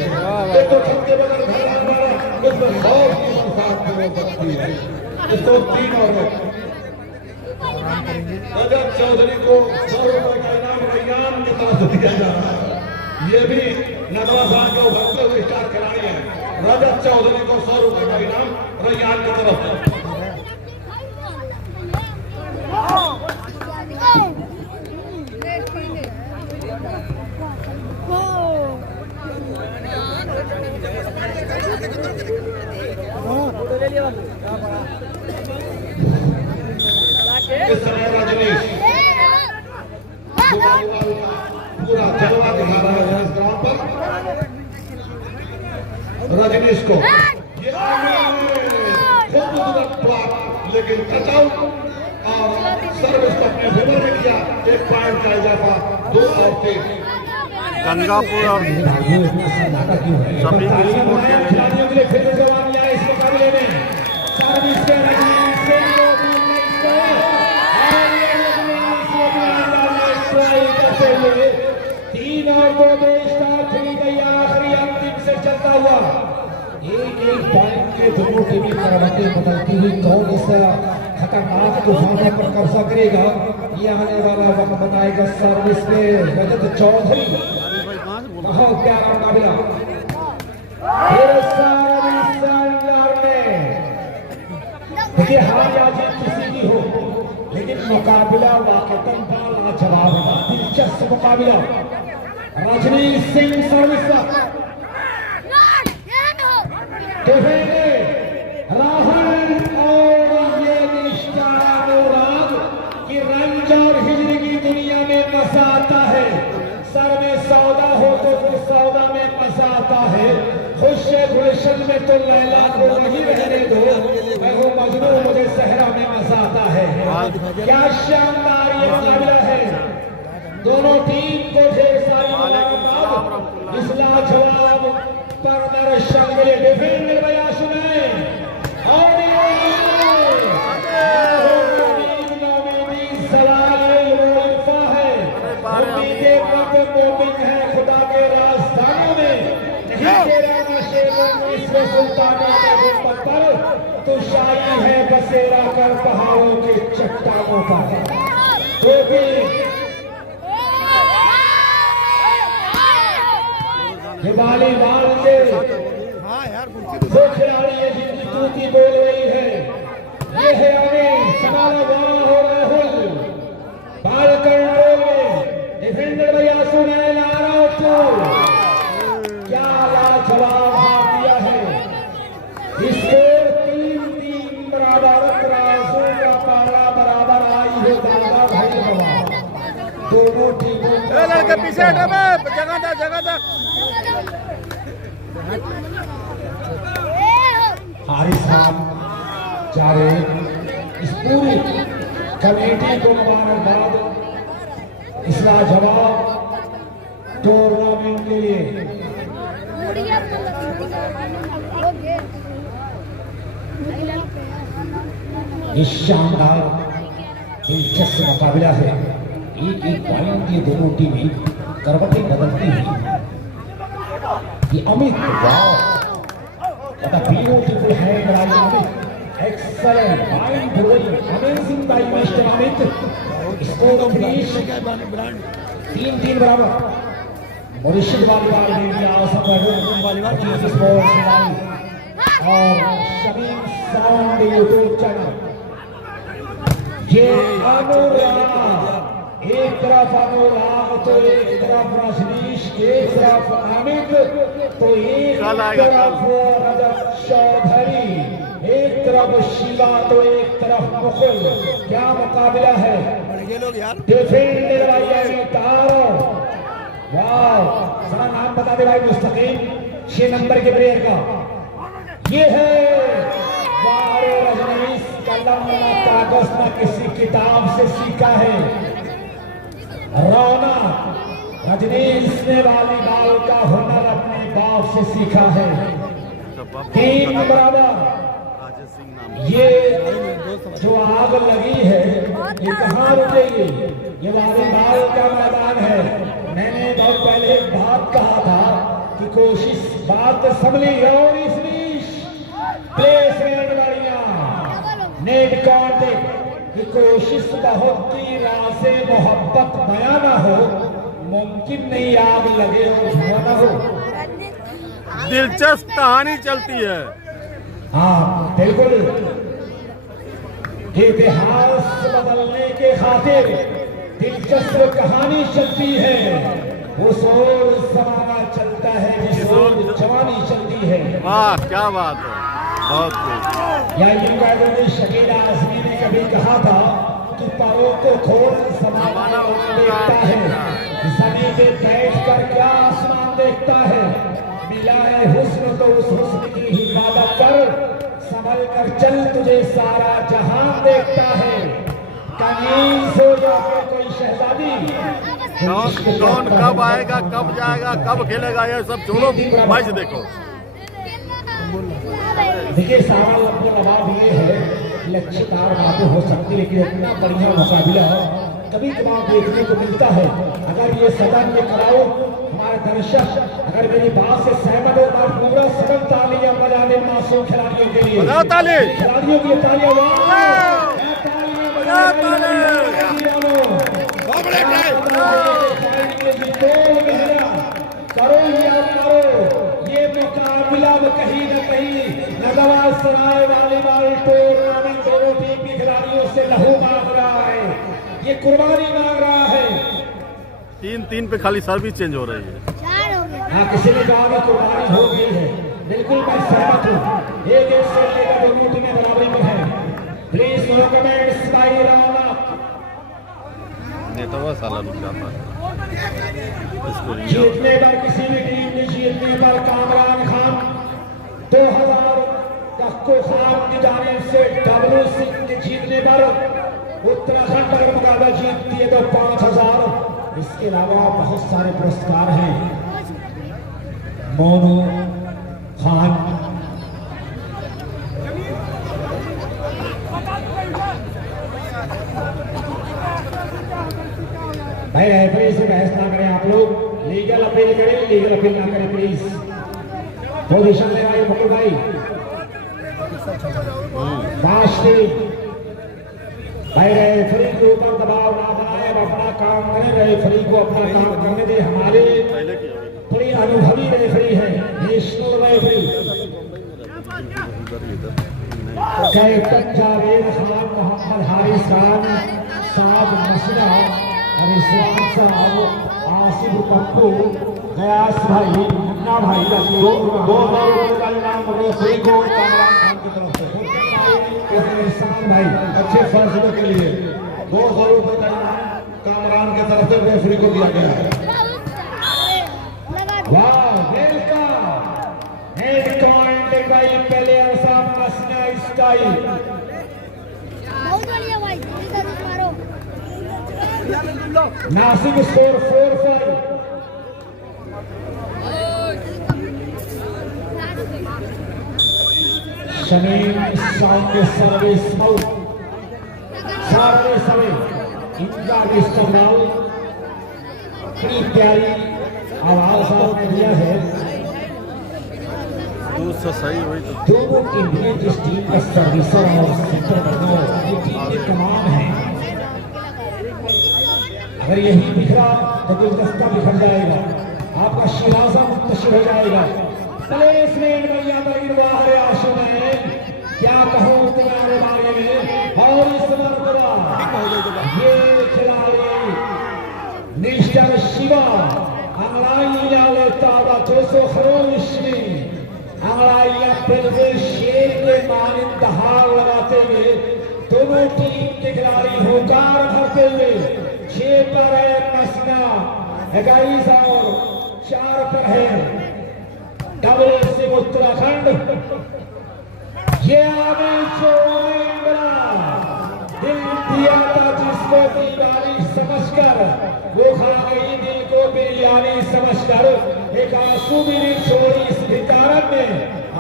एक तो छत के बगैर घर हमारा, उसमें खौफ की बरसात भी हो सकती है। इसको 3 और रजत चौधरी को 100 रुपए का इनाम रैयान की तरफ दिया जा रहा है। ये भी नदवा के उभरते हुए स्टार खिलाड़ी हैं। रजत चौधरी को 100 रुपए का इनाम रैयान की तरफ से। इस समय रजनीश पूरा जलवा दिखा रहा है इस ग्राउंड पर। रजनीश को खूबसूरत ब्लॉक लेकिन टचआउट और सर्विस को अपने फेवर में किया। 1 पॉइंट का इजाफा 2 और 3। गंगापुर और सभी स्पोर्ट खिलाड़ियों के लिए फिर से जवाब आया इस मुकाबले में। सर्विस के रजनीश सिंह को भी नेक्स्ट और ये रजनीश को भी अंदर में ट्राई करते हुए 3 और 2 देश का खेली गई आखिरी अंतिम से चलता हुआ 1-1 पॉइंट के दोनों टीमें करवटें बदलती हुई कौन इस खतरनाक तूफानों पर कब्जा करेगा ये आने वाला वक्त बताएगा। सर्विस पे रजत चौधरी बहुत प्यारा मुकाबला फिर सर्विस में देखिए हार या जीत किसी की हो लेकिन मुकाबला वाकई लाजवाब है। दिलचस्प मुकाबला रजनीश सिंह सर्विस राहुल और ये निष्ठा अनुराग कि रंज और हिजरी की दुनिया में मजा आता है। सर में सौदा हो तो फिर सौदा में मजा आता है। खुश गुलशन में तो लैला को नहीं रहने दो मैं हूँ मजनू मुझे सहरा में मजा आता है। क्या शानदार ये मुकाबला है। दोनों टीम को ढेर सारी मुबारकबाद। इस लाजवाब प्रदर्शन के लिए डिफेंडर भैया सुनाए और है खुदा के राजधानियों में नहीं तेरा नशे सुल्तानों पर तो शाही है बसेरा कर पहाड़ों के चट्टानों पर। तो भी दिवाली बाल के दो खिलाड़ी है जिनकी तूती बोल रही है। ये है अमीर समाला वाला हो राहुल बाल कंट्रोल में डिफेंडर भैया सुनाए नारा तो क्या लाजवाब हाथ दिया है। स्कोर 3-3 बराबर तराजू का पारा बराबर आई है दादा भाई हवा दोनों टीमों लड़के पीछे जगह था हारिस खान जावेद इस पूरी कमेटी को मुबारकबाद इस लाजवाब टूर्नामेंट के लिए। इस शानदार दिलचस्प मुकाबला है। 1-1 पॉइंट ये दोनों टीमें करवटें बदलती हुई। ये अमित वाह ब्यूटीफुल है बड़ा Amit excellent fine bowling amazing by mister Amit. Score finish 3-3 बराबर। Murshid volleyball India volleyball sports live और शमीम साउंड यूट्यूब चैनल। ये अनुराग एक तरफ अनुराग तो एक तरफ रजनीश एक तरफ अमित तो एक तरफ रजत चौधरी एक तरफ शिवा तो एक तरफ मुकुल। क्या मुकाबला है। डिफेंडर भाई तारो वाह सारा नाम बता दे भाई मुस्तकीम 6 नंबर के प्लेयर का ये है वारे रजनीश कलम ना कागज ना किसी किताब से सीखा है। रौनक रजनीश ने वॉलीबॉल का हुनर अपने बाप से सीखा है। 3 बराबर। ये जो आग लगी है ये कहाँ रुकेगी। ये वॉलीबॉल का मैदान है। मैंने बहुत पहले एक बात कहा था कि कोशिश बात संभली और इस बीच प्लेसमेंट बढ़िया नेट कांटेक्ट की कोशिश बहुत की राह से मोहब्बत बयां ना हो मुमकिन नहीं आग लगे और धुआं न हो। दिलचस्प कहानी चलती है। हाँ बिल्कुल, इतिहास बदलने के खातिर दिलचस्प कहानी चलती है। उस ओर जमाना चलता है जिस ओर जवानी चलती है। वाह क्या बात है, बहुत खूब। या यूं कह दो, शकीला आजमी ने कभी कहा था कि पारों को खोल समाना देखता है, जमीन पे बैठ कर क्या आसमान देखता है। मिला है हुस्न तो उस हुस्न की हिफाजत कर, संभल कर चल तुझे सारा जहां देखता है। कनीज हो या फिर कोई शहजादी, कौन कब आएगा, कब जाएगा, कब खेलेगा, ये सब छोड़ो, मैच देखो। देखिए सारा लबाब ये है, लक्षितार बातें हो सकती, लेकिन इतना बढ़िया मुकाबला कभी कभार देखने को मिलता है। अगर ये सदन में कराओ, हमारे दर्शक अगर मेरी बात से सहमत हो, तो पूरा सदन तालियां बजा दे मासूम खिलाड़ियों के लिए। खिलाड़ियों की तालियां करो या करो, ये मुकाबला कहीं न कहीं नगवाल सराय वॉलीबॉल टूर्नामेंट दोनों टीम के खिलाड़ियों से लहू मांग रहा है, ये कुर्बानी मांग रहा है। 3-3 पे खाली सर्विस चेंज हो रही है। हाँ, किसी ने कहा कि कुर्बानी हो गई है, बिल्कुल मैं सहमत हूँ। एक से लेकर दोनों टीमें बराबरी में है। Please no comments by Rana. नेता साला रुक जाता है जीतने पर किसी भी टीम ने जीतने पर कामरान खान 2000 कक्को खान की जानिब से डब्लू सिंह के जीतने पर उत्तराखंड अगर मुकाबला जीतती है तो 5000। इसके अलावा बहुत सारे पुरस्कार हैं। मोनू खान भाई रेफरी से बहस ना करें, आप लोग लीगल अपील करें, लीगल अपील ना करें प्लीज। पोजीशन ले भाई मुकुल भाई, भाई रेफरी के ऊपर दबाव ना बनाए, अब अपना काम करें, रेफरी को अपना काम करने दे। हमारे बड़ी अनुभवी रेफरी है, national referee captain Javed Khan, Mohammad Haris Khan, Saad मसला, रिजवान साहब, आसिफ पप्पू, गयास भाई, मुन्ना भाई, 200 रुपए का इनाम रेफरी को कामरान खान की तरफ से। इरशान भाई अच्छे फैसले के लिए 200 रुपए का इनाम कामरान की तरफ से रेफरी को दिया गया है। वाह welcome, head point by players of मसना style. बहुत बढ़िया भाई, इधर मारो। Nashik score 4-5। Shamim sound service out. सारे समय इनका इस्तेमाल बड़ी प्यारी आवाज आपने दिया है। सही हुई तो दोनों टीम जिस टीम का सर्विसर और सेंटर बनो, ये टीम के कमान है। अगर यही बिखरा तो गुलदस्ता बिखर जाएगा, आपका शिराजा मुंतशिर हो जाएगा। प्लेसमेंट भैया तरीन बाहर आशु में क्या कहूँ तुम्हारे बारे में। और इस मरतबा ये खिलाड़ी मिस्टर शिवा अंगड़ाइया लेता हुआ 200 खरोशनी अंगड़ाइया फिर शेर के मानिंद दहाड़ लगाते हुए दोनों टीम के खिलाड़ी होकार भरते हुए 6 पर है मसना, 21 और 4 पर है डबल सिंह उत्तराखंड। ये आमिर दिल दिया था जिसको बिरयानी समझकर, वो खा गई दिल को बिरयानी समझकर। एक आंसू भी नहीं छोड़ी इस भिकारत में,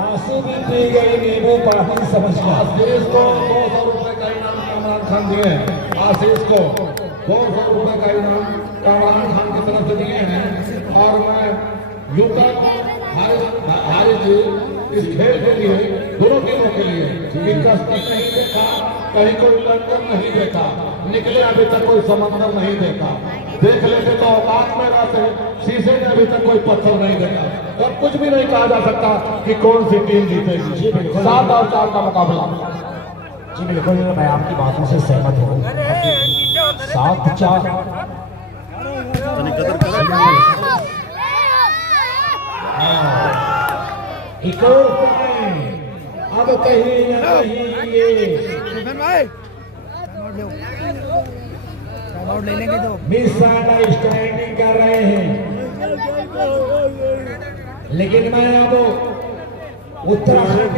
आंसू भी पी गई नींबू पानी समझकर। आशीष को 200 रुपए का इनाम कामरान खान दिए हैं। आशीष को 200 रुपए का इनाम कामरान खान की तरफ से दिए हैं। और मैं यूटन हारिस इस खेल के लिए दोनों टीमों के लिए दिलचस्पी नहीं देखा, कहीं कोई लंदन नहीं देखा। निकले अभी तक कोई समंदर नहीं देखा। देख लेते तो औकात में रहते, शीशे ने अभी तक कोई पत्थर नहीं देखा। तब कुछ भी नहीं कहा जा सकता कि कौन सी टीम जीतेगी। 7 और 4 का मुकाबला। जी बिल्कुल, मैं आपकी बातों से सहमत हूँ। 7-4 एक और पॉइंट। अब कहीं ना कहीं ये मिसअंडरस्टैंडिंग कर रहे हैं, लेकिन मैं अब उत्तराखंड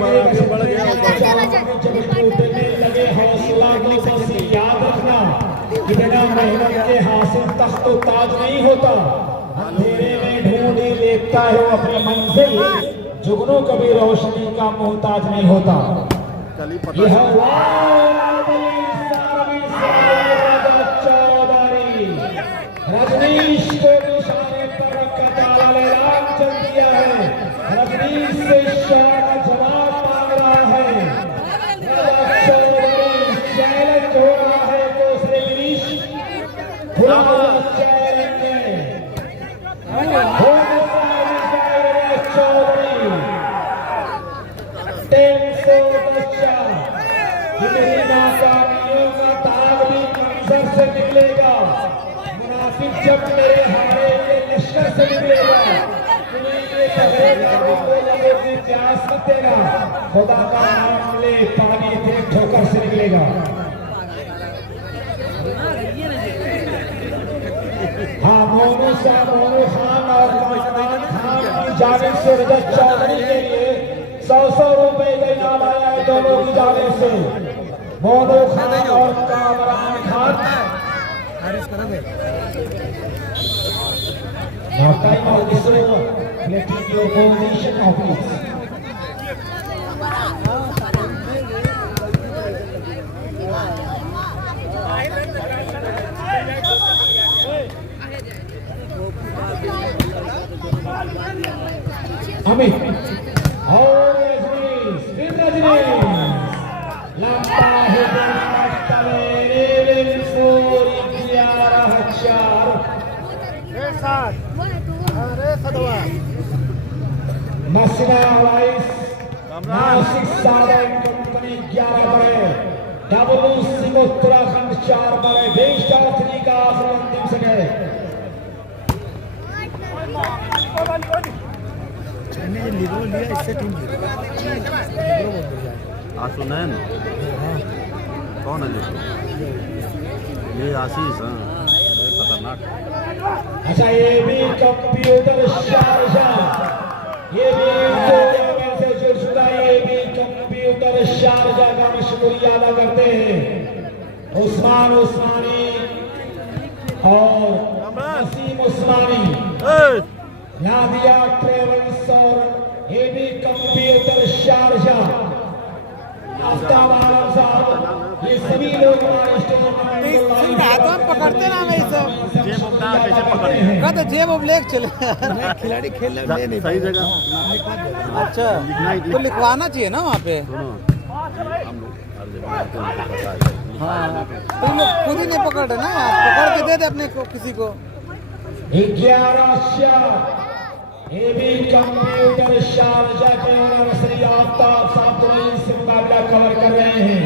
टूटने लगे हौसला को बस याद रखना, इतना मेहनत के हासिल तख्त तो ताज नहीं होता। अंधेरे में ढूंढी देखता है वो अपनी मंजिल, जुगनू कभी रोशनी का मोहताज नहीं होता। यह रजनीश को निशाने पर रखा ताला राम चल दिया है। रजनीश से इशारा जवाब मांग रहा है। चैलेंज हो रहा है तो रजनीश चैलेंज चौधरी 10 नाकामियों का दाग भी मंजर से निकलेगा। मुनाफिक जब मेरे हारे के लश्कर से निकलेगा, प्यास मिटेगा, खुदा का नाम ले पानी थे ठोकर से निकलेगा। हाँ, मोनू खान और कामरान खान की जानिब से रजत चौधरी के लिए 100 रुपए का इनाम आया है दोनों की जानिब से। मोनू खान और Kamran Khan Now time out is over. Let your position now, please. Amit. और रजनीश, फिर रजनीश। लंबा है रास्ता मेरे पूरी 11-4। मसला वाइस नासिक साधन कंपनी 11 बड़े, WC उत्तराखंड 4 बड़े, बेस्ट ऑफ 3 का आखिरी अंतिम सेकंड। इससे टीम आसुनैन कौन है ये आशीष? हाँ, खतरनाक। अच्छा, ये भी कंप्यूटर शारजाह, ये भी से जुड़ चुका है। ये भी कंप्यूटर शारजाह का शुक्रिया अदा करते हैं। उस्मान उस्मानी और नसीम उस्मानी, नादिया ट्रेवल्स और ये भी कंप्यूटर शारजाह, आफ्ताब आलम साहब, ये सभी लोग हमारे पकड़ते ना हमें सब जेब ब्लैक चले खिलाड़ी खेलने नहीं सही जगह। अच्छा, तो लिखवाना चाहिए ना वहाँ पे। हाँ, तुम लोग खुद ही नहीं पकड़ रहे ना, पकड़ के दे दे अपने को किसी को। 11 ये भी कंप्यूटर शारजाह के ओनर श्री आफ्ताब साहब से मुकाबला कवर कर रहे हैं।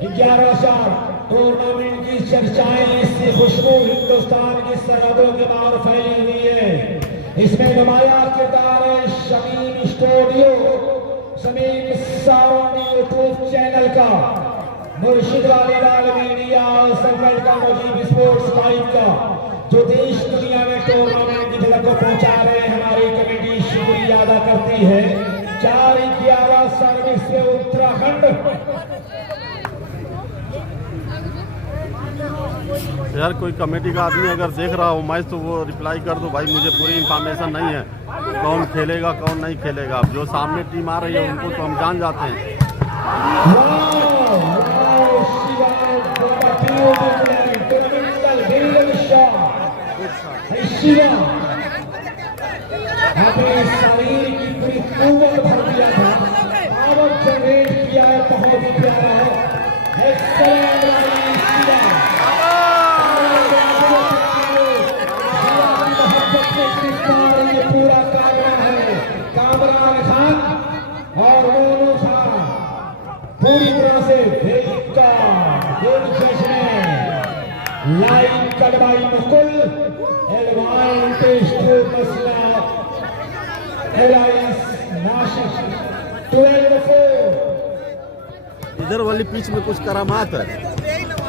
11 टूर्नामेंट की चर्चाएं इससे खुशबू हिंदुस्तान की सरहदों के बाहर फैली हुई है। इसमें नुमाया किरदार है शमीम स्टूडियो, शमीम सारोनी यूट्यूब चैनल का, मुर्शिद वालीलाल मीडिया सर्कल का, मुजीब स्पोर्ट्स लाइव का, जो देश दुनिया में टूर्नामेंट की झलक को पहुंचा रहे हमारी कमेटी शुक्रिया अदा करती है। 4-11 सर्विस से उत्तराखंड। यार कोई कमेटी का आदमी अगर देख रहा हो मैच तो वो रिप्लाई कर दो भाई, मुझे पूरी इंफॉर्मेशन नहीं है कौन खेलेगा कौन नहीं खेलेगा। अब जो सामने टीम आ रही है उनको तो हम जान जाते हैं। शरीर की पूरी कुव्वत भर दिया था, पावर जनरेट किया है, बहुत ही प्यारा है। by Mukul, advantage to Masla, Elias Nashik, 12-4. इधर वाली पिच में कुछ करामात है,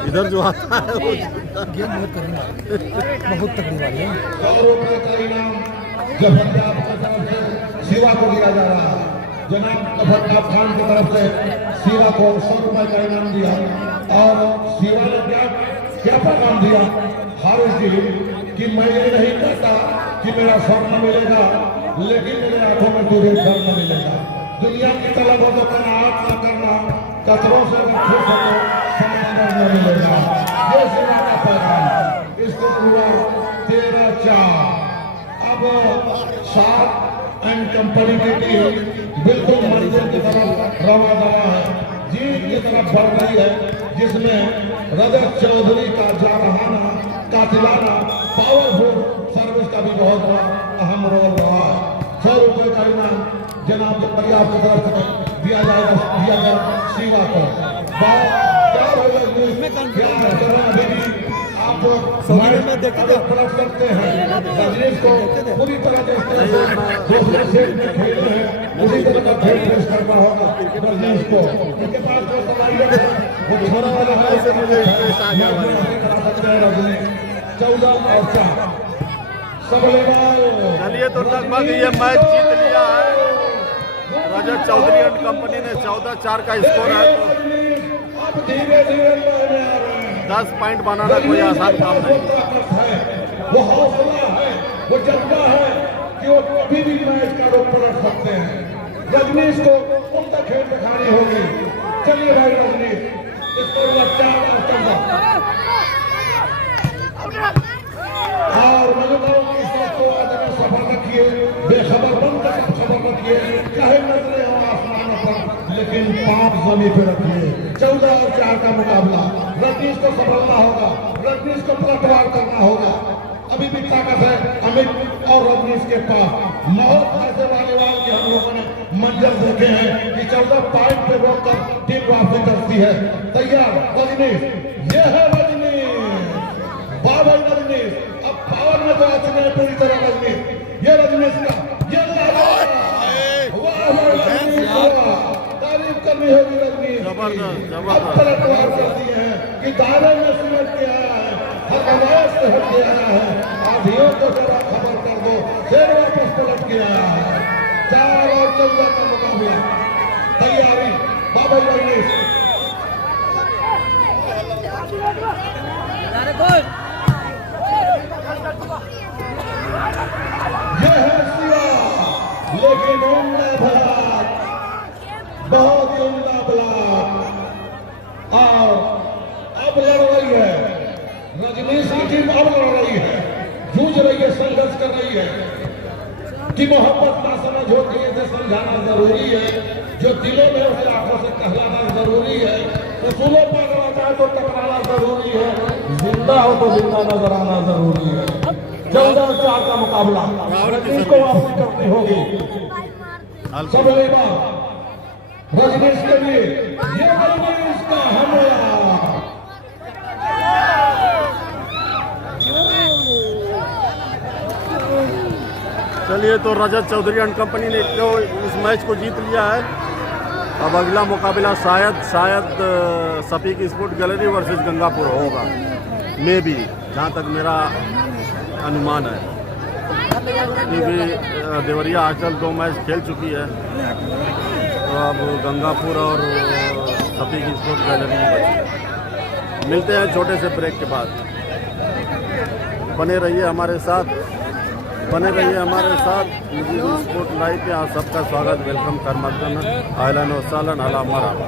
इधर जो आता है वो गेम बहुत तकड़ी वाली है। 100 रुपए का इनाम जब पंजाब की तरफ से शिवा को दिया जा रहा है। जनाब गफरनाथ खान की तरफ से शिवा को 100 रुपए का इनाम दिया और शिवा ने क्या पैगाम दिया हारिस जी कि मैं ये नहीं कहता कि मेरा स्वर्ण मिलेगा, लेकिन मेरे आंखों में तुझे धर्म मिलेगा। दुनिया की तलब हो तो कनात न करना, कचरों से अगर खुश हो तो समंदर न मिलेगा। ये शिवा का पैगाम। इसको पूरा 13-4। अब 7 एंड कंपनी की टीम बिल्कुल मंजिल की तरफ रवा दवा है, जीत की तरफ बढ़ रही है, जिसमें रजत चौधरी का जारहाना कातिलाना पावरफुल सर्विस का भी बहुत बड़ा अहम रोल रहा है। 100 रुपए का इनाम जनाब पंजाब की तरफ से दिया जाएगा शिवा को। क्या आप में देखते थे तरफ करते हैं रजनीश को पूरी तरह देखते हैं, दूसरे सेट में खेलते हैं, उसी तरह का खेल पेश करना होगा रजनीश को। उनके पास जो सलाहियत है वो छोड़ा वाला है, इसे मुझे करा सकते हैं रजनीश। 14 और 4 सबलेवाल। चलिए तो लगभग ये मैच जीत लिया है रजत चौधरी एंड कंपनी ने। 14-4 का स्कोर है, तो अब धीरे धीरे 10 पॉइंट बनाना कोई आसान काम नहीं। वो हौसला है, वो जज्बा है कि वो कभी भी मैच का रुख पलट सकते हैं। रजनीश को उनका खेल दिखानी होगी। चलिए भाई रजनीश, इसको लगता है और मैं बताऊंगी सबको आदमी सफर रखिए, बेखबर बनकर खबर रखिए, चाहे नजरें हो आसमानों पर, लेकिन पांव जमीन पे रखिए। 14 और 4 का मुकाबला। रजनीश को संभलना होगा, रजनीश को पलटवार करना होगा। अभी भी ताकत है अमित और रजनीश के पास। बहुत ऐसे वालीवाल के हम लोगों ने मंजर देखे हैं कि 14 पॉइंट पे रोककर टीम वापसी करती है। तैयार रजनीश, ये है रजनीश, बाबा रजनीश। अब पावर में तो अच्छे नहीं पूरी तरह रजनीश, ये रजनीश का ये तारीफ करनी होगी रजनीश। जबरदस्त अब पलटवार करती है कि दायरे में सिमट के आया है, हकदार से हट के आया है, आधियों को जरा खबर कर दो, फिर वापस पलट के आया है। 4 और 14 का मुकाबला। तैयारी बाबा रजनीश। ये है शिवा, लेकिन उम्दा ब्लॉक, बहुत ही उम्दा ब्लॉक। और अब लड़ रही है रजनीश की टीम, अब लड़ रही है, जूझ रही है, संघर्ष कर रही है कि मोहब्बत ना समझ होती है, इसे समझाना जरूरी है। जो दिलों में उसे आंखों से कहलाना जरूरी है, उसूलों पर अगर आता है तो टकराना जरूरी है, जिंदा हो तो जिंदा नजर आना जरूरी है। 14 और 4 का मुकाबला। रजनीश को वापसी करनी होगी। सबलेवा रजनीश के लिए, ये रजनीश का हमला। चलिए तो रजत चौधरी एंड कंपनी ने तो इस मैच को जीत लिया है। अब अगला मुकाबला शायद सपीक स्पोर्ट गैलरी वर्सेस गंगापुर होगा, मे बी, जहाँ तक मेरा अनुमान है। क्योंकि देवरिया आंचल 2 मैच खेल चुकी है, तो अब गंगापुर और सपीक स्पोर्ट गैलरी बची। मिलते हैं छोटे से ब्रेक के बाद। बने रहिए हमारे साथ, बने रहिए हमारे साथ। स्पोर्ट लाइव पे आप सबका स्वागत, वेलकम कर मकदम, अहलन व सहलन, अला मरहबा।